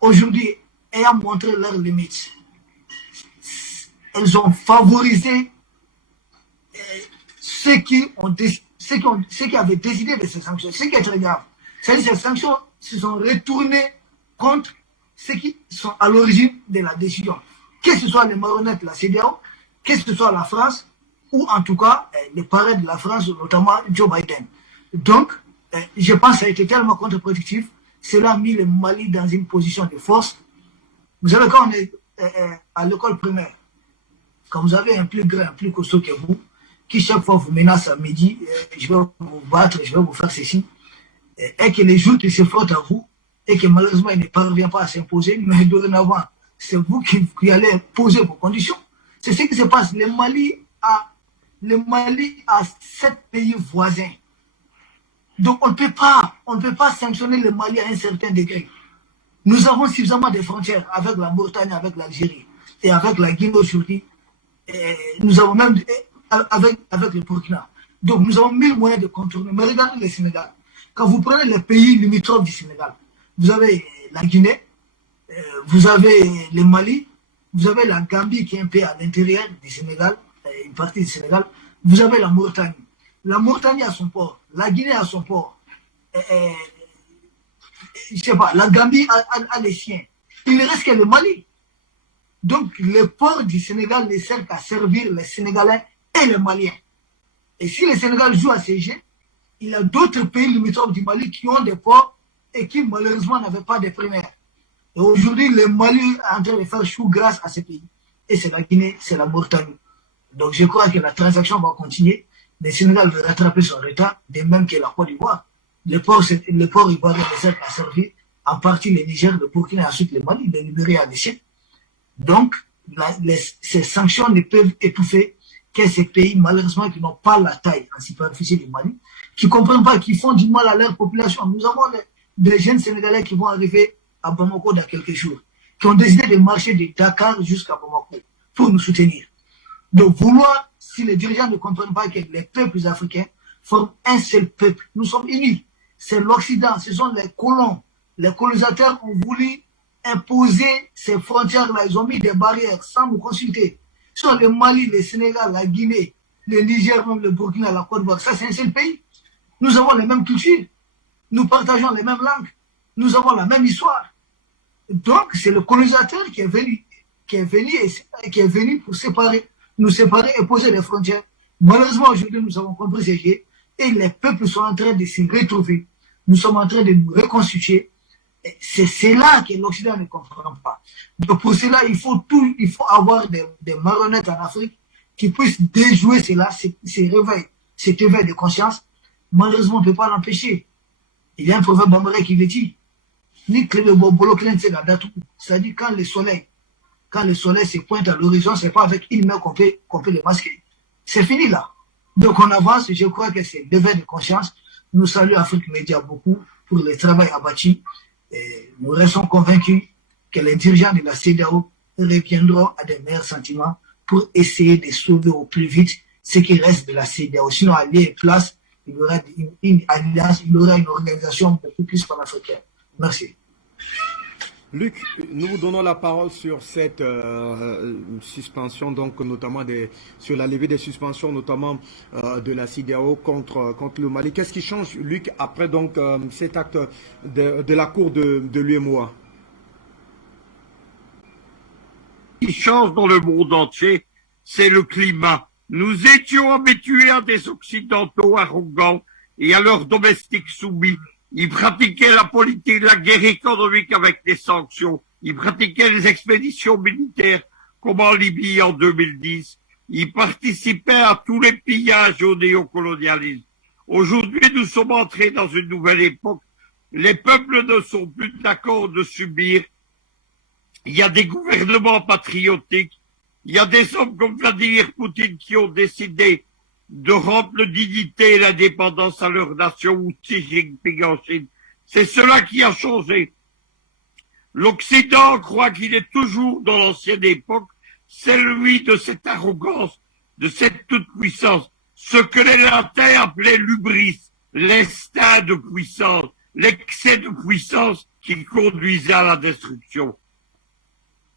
aujourd'hui, ayant montré leurs limites, elles ont favorisé ceux qui avaient décidé de ces sanctions. Ce qui est très grave, c'est-à-dire que ces sanctions se sont retournées contre ceux qui sont à l'origine de la décision. Que ce soit les marionnettes de la CEDEAO, que ce soit la France, ou en tout cas les parrains de la France, notamment Joe Biden. Donc, je pense que ça a été tellement contre-productif. Cela a mis le Mali dans une position de force. Vous savez, quand on est à l'école primaire, quand vous avez un plus grand, un plus costaud que vous, qui chaque fois vous menace à midi, je vais vous battre, je vais vous faire ceci, et que les joutes se frottent à vous, et que malheureusement il ne parvient pas à s'imposer, mais dorénavant, c'est vous qui allez poser vos conditions. C'est ce qui se passe. Le Mali a 7 pays voisins. Donc on ne peut pas sanctionner le Mali à un certain degré. Nous avons suffisamment de frontières avec la Mauritanie, avec l'Algérie et avec la Guinée aujourd'hui. Nous avons même avec le Burkina. Donc nous avons 1000 moyens de contourner. Mais regardez le Sénégal. Quand vous prenez les pays limitrophes du Sénégal, vous avez la Guinée, vous avez le Mali, vous avez la Gambie qui est un peu à l'intérieur du Sénégal, une partie du Sénégal, vous avez la Mauritanie. La Mauritanie a son port, la Guinée a son port, je sais pas, la Gambie a les siens. Il ne reste que le Mali. Donc les ports du Sénégal ne servent qu'à servir les Sénégalais et les Maliens. Et si le Sénégal joue à ces jeux, il y a d'autres pays limitrophes du Mali qui ont des ports et qui malheureusement n'avaient pas de primaires. Et aujourd'hui, le Mali est en train de faire chou grâce à ces pays. Et c'est la Guinée, c'est la Mauritanie. Donc je crois que la transaction va continuer. Le Sénégal va rattraper son retard, de même que la Côte d'Ivoire. Les ports ivoiriens ne servent qu'à servir en partie le Niger, le Burkina et ensuite le Mali, le Libéria, les siens. Donc, ces sanctions ne peuvent étouffer que ces pays, malheureusement, qui n'ont pas la taille en superficie du Mali, qui ne comprennent pas, qui font du mal à leur population. Nous avons des jeunes Sénégalais qui vont arriver à Bamako dans quelques jours, qui ont décidé de marcher de Dakar jusqu'à Bamako pour nous soutenir. Donc, vouloir, si les dirigeants ne comprennent pas que les peuples africains forment un seul peuple, nous sommes unis. C'est l'Occident, ce sont les colons. Les colonisateurs ont voulu imposé ces frontières-là. Ils ont mis des barrières sans nous consulter. Sur le Mali, le Sénégal, la Guinée, le Niger, même le Burkina, la Côte d'Ivoire, ça c'est un seul pays. Nous avons les mêmes cultures. Nous partageons les mêmes langues. Nous avons la même histoire. Donc, c'est le colonisateur qui est venu pour nous séparer et poser les frontières. Malheureusement, aujourd'hui, nous avons compris ce qui est, et les peuples sont en train de s'y retrouver. Nous sommes en train de nous reconstituer. C'est cela que l'Occident ne comprend pas. Donc, pour cela, il faut avoir des marionnettes en Afrique qui puissent déjouer cela, cet éveil de conscience. Malheureusement, on ne peut pas l'empêcher. Il y a un proverbe bambara qui le dit. C'est-à-dire quand le soleil se pointe à l'horizon, c'est pas avec une main qu'on peut le masquer. C'est fini là. Donc on avance, je crois que c'est l'éveil de conscience. Nous saluons Afrique Média beaucoup pour le travail abattu. Et nous restons convaincus que les dirigeants de la CEDEAO reviendront à des meilleurs sentiments pour essayer de sauver au plus vite ce qui reste de la CEDEAO. Sinon, à lieu et place, il y aura une alliance, il y aura une organisation beaucoup plus panafricaine. Merci. Luc, nous vous donnons la parole sur cette suspension, donc notamment sur la levée des suspensions, notamment de la CEDEAO contre le Mali. Qu'est-ce qui change, Luc, après donc cet acte de la Cour de l'UEMOA? Ce qui change dans le monde entier, c'est le climat. Nous étions habitués à des Occidentaux arrogants et à leurs domestiques soumis. Ils pratiquaient la politique, la guerre économique avec des sanctions. Ils pratiquaient les expéditions militaires, comme en Libye en 2010. Ils participaient à tous les pillages au néocolonialisme. Aujourd'hui, nous sommes entrés dans une nouvelle époque. Les peuples ne sont plus d'accord de subir. Il y a des gouvernements patriotiques. Il y a des hommes comme Vladimir Poutine qui ont décidé de rendre la dignité et l'indépendance à leur nation, ou Xi Jinping en Chine. C'est cela qui a changé. L'Occident croit qu'il est toujours dans l'ancienne époque, celui de cette arrogance, de cette toute-puissance, ce que les latins appelaient l'hubris, l'instinct de puissance, l'excès de puissance qui conduisait à la destruction.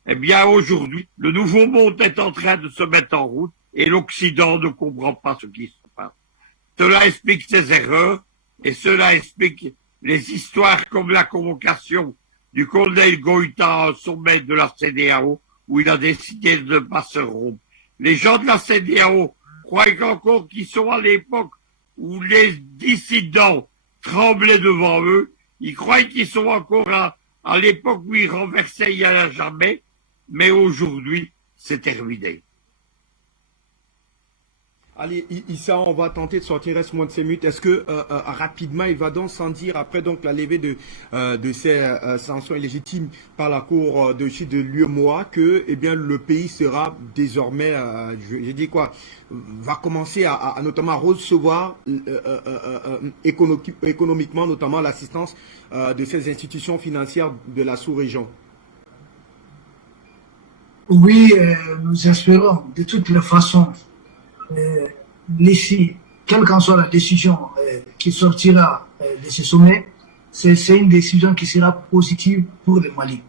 Eh bien, aujourd'hui, le nouveau monde est en train de se mettre en route et l'Occident ne comprend pas ce qui se passe. Cela explique ses erreurs et cela explique les histoires comme la convocation du colonel Goïta à un sommet de la CEDEAO où il a décidé de ne pas se rompre. Les gens de la CEDEAO croient encore qu'ils sont à l'époque où les dissidents tremblaient devant eux. Ils croient qu'ils sont encore à l'époque où ils renversaient il y a jamais, mais aujourd'hui, c'est terminé. Allez, Issa, on va tenter de sortir, reste moins de 5 minutes. Est-ce que rapidement, il va donc sans dire, après donc la levée de ces sanctions illégitimes par la Cour de l'UEMOA, que eh bien le pays sera désormais, je dis quoi, va commencer à notamment à recevoir économiquement, notamment l'assistance de ces institutions financières de la sous-région? Oui, nous espérons de toutes les façons. Ici, quelle qu'en soit la décision qui sortira de ce sommet, c'est une décision qui sera positive pour le Mali.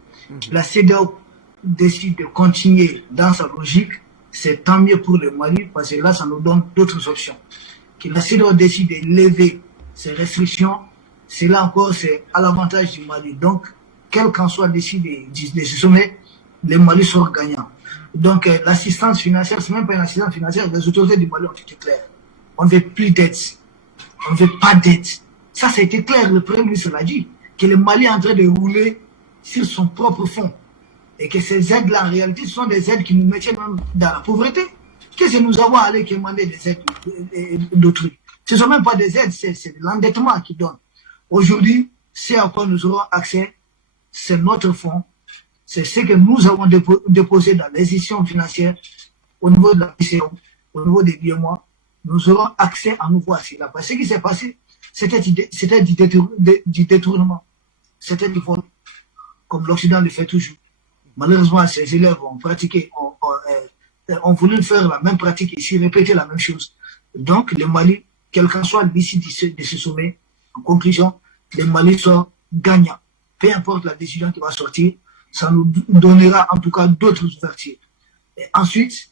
La CEDEAO décide de continuer dans sa logique, c'est tant mieux pour le Mali parce que là, ça nous donne d'autres options. Que la CEDEAO décide de lever ces restrictions, c'est là encore, c'est à l'avantage du Mali. Donc, quel qu'en soit décidé de ce sommet, le Mali sera gagnant. Donc, l'assistance financière, c'est même pas une assistance financière, les autorités du Mali ont été claires. On ne veut plus d'aide. On ne veut pas d'aide. Ça a été clair, le Premier ministre l'a dit, que le Mali est en train de rouler sur son propre fonds. Et que ces aides-là, en réalité, sont des aides qui nous mettent même dans la pauvreté. Qu'est-ce que nous avons à aller demander des aides d'autrui? Ce ne sont même pas des aides, c'est de l'endettement qui donne. Aujourd'hui, c'est à quoi nous aurons accès, c'est notre fonds. C'est ce que nous avons déposé dans les institutions financières au niveau de la PCO, au niveau des BMO. Nous aurons accès à nouveau à cela. Parce que ce qui s'est passé, c'était du détournement. C'était du vol, comme l'Occident le fait toujours. Malheureusement, ces élèves ont pratiqué, ont voulu faire la même pratique ici, répéter la même chose. Donc, le Mali, quel qu'en soit l'issue de ce sommet, en conclusion, le Mali sera gagnant. Peu importe la décision qui va sortir, ça nous donnera en tout cas d'autres ouvertures. Et ensuite,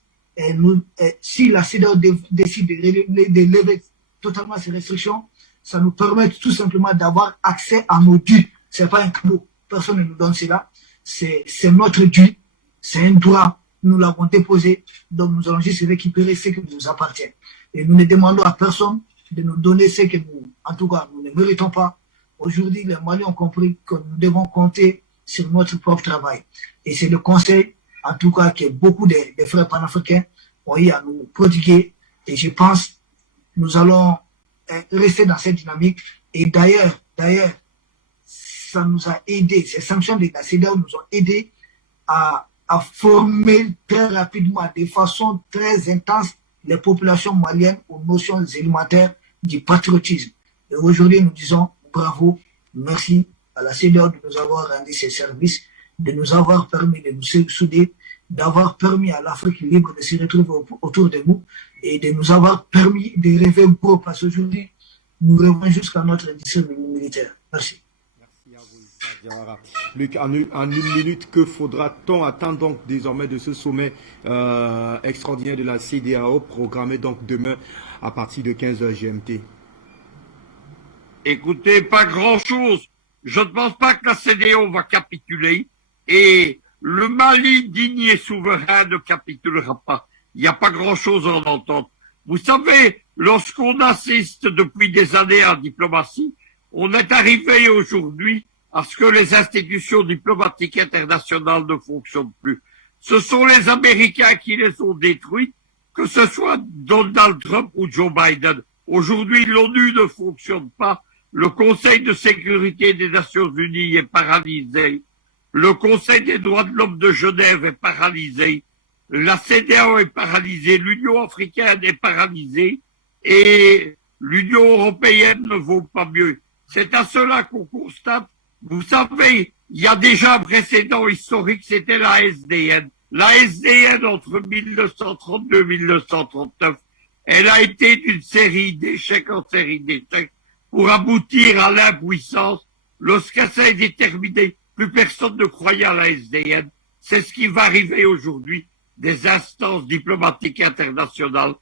si la CEDEAO décide de lever totalement ces restrictions, ça nous permet tout simplement d'avoir accès à nos dûs. Ce n'est pas un cadeau, personne ne nous donne cela. C'est notre dû, c'est un droit, nous l'avons déposé, donc nous allons juste récupérer ce qui nous appartient. Et nous ne demandons à personne de nous donner ce que nous, en tout cas, nous ne méritons pas. Aujourd'hui, les Maliens ont compris que nous devons compter sur notre propre travail. Et c'est le conseil, en tout cas, que beaucoup de frères panafricains ont eu à nous prodiguer. Et je pense que nous allons rester dans cette dynamique. Et d'ailleurs, ça nous a aidé. Ces sanctions de la CEDEAO nous ont aidé à former très rapidement, de façon très intense, les populations maliennes aux notions élémentaires du patriotisme. Et aujourd'hui, nous disons bravo, merci à la CEDEAO de nous avoir rendu ces services, de nous avoir permis de nous souder, d'avoir permis à l'Afrique libre de se retrouver autour de nous et de nous avoir permis de rêver beau, parce qu'aujourd'hui, nous rêvons jusqu'à notre industrie militaire. Merci. Merci à vous, Issa Diawara. Luc, en une minute, que faudra-t-on attendre donc désormais de ce sommet extraordinaire de la CEDEAO, programmé donc demain à partir de 15h GMT? Écoutez, pas grand-chose. Je ne pense pas que la CEDEAO va capituler et le Mali digne et souverain ne capitulera pas. Il n'y a pas grand-chose à en entendre. Vous savez, lorsqu'on assiste depuis des années en diplomatie, on est arrivé aujourd'hui à ce que les institutions diplomatiques internationales ne fonctionnent plus. Ce sont les Américains qui les ont détruites, que ce soit Donald Trump ou Joe Biden. Aujourd'hui, l'ONU ne fonctionne pas. Le Conseil de sécurité des Nations Unies est paralysé. Le Conseil des droits de l'homme de Genève est paralysé. La CEDEAO est paralysée. L'Union africaine est paralysée. Et l'Union européenne ne vaut pas mieux. C'est à cela qu'on constate. Vous savez, il y a déjà un précédent historique, c'était la SDN. La SDN, entre 1932 et 1939, elle a été d'une série d'échecs en série d'échecs pour aboutir à l'impuissance. Lorsque ça a été terminé, plus personne ne croyait à la SDN. C'est ce qui va arriver aujourd'hui, des instances diplomatiques internationales.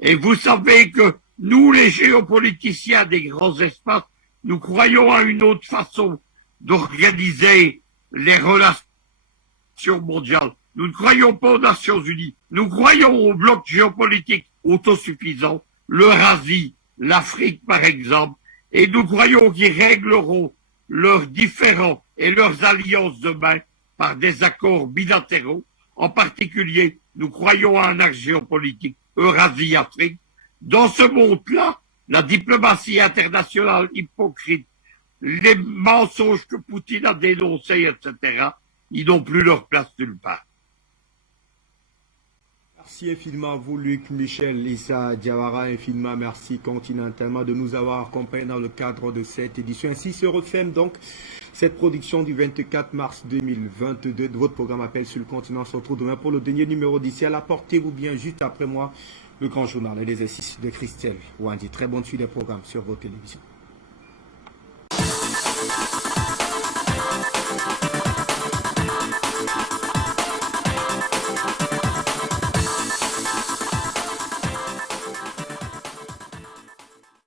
Et vous savez que nous, les géopoliticiens des grands espaces, nous croyons à une autre façon d'organiser les relations mondiales. Nous ne croyons pas aux Nations Unies. Nous croyons au bloc géopolitique autosuffisant, l'Eurasie, l'Afrique par exemple, et nous croyons qu'ils régleront leurs différends et leurs alliances demain par des accords bilatéraux. En particulier, nous croyons à un axe géopolitique Eurasie-Afrique. Dans ce monde-là, la diplomatie internationale hypocrite, les mensonges que Poutine a dénoncés, etc., ils n'ont plus leur place nulle part. Merci infiniment à vous, Luc Michel, Issa Diawara, infiniment merci continentalement de nous avoir accompagnés dans le cadre de cette édition. Ainsi se referme donc cette production du 24 mars 2022 de votre programme Appel sur le continent. On se retrouve demain pour le dernier numéro d'ici à la. Portez-vous bien, juste après moi, le grand journal et l'exercice de Christelle Ouandi. Très bonne suite des programmes sur vos télévisions.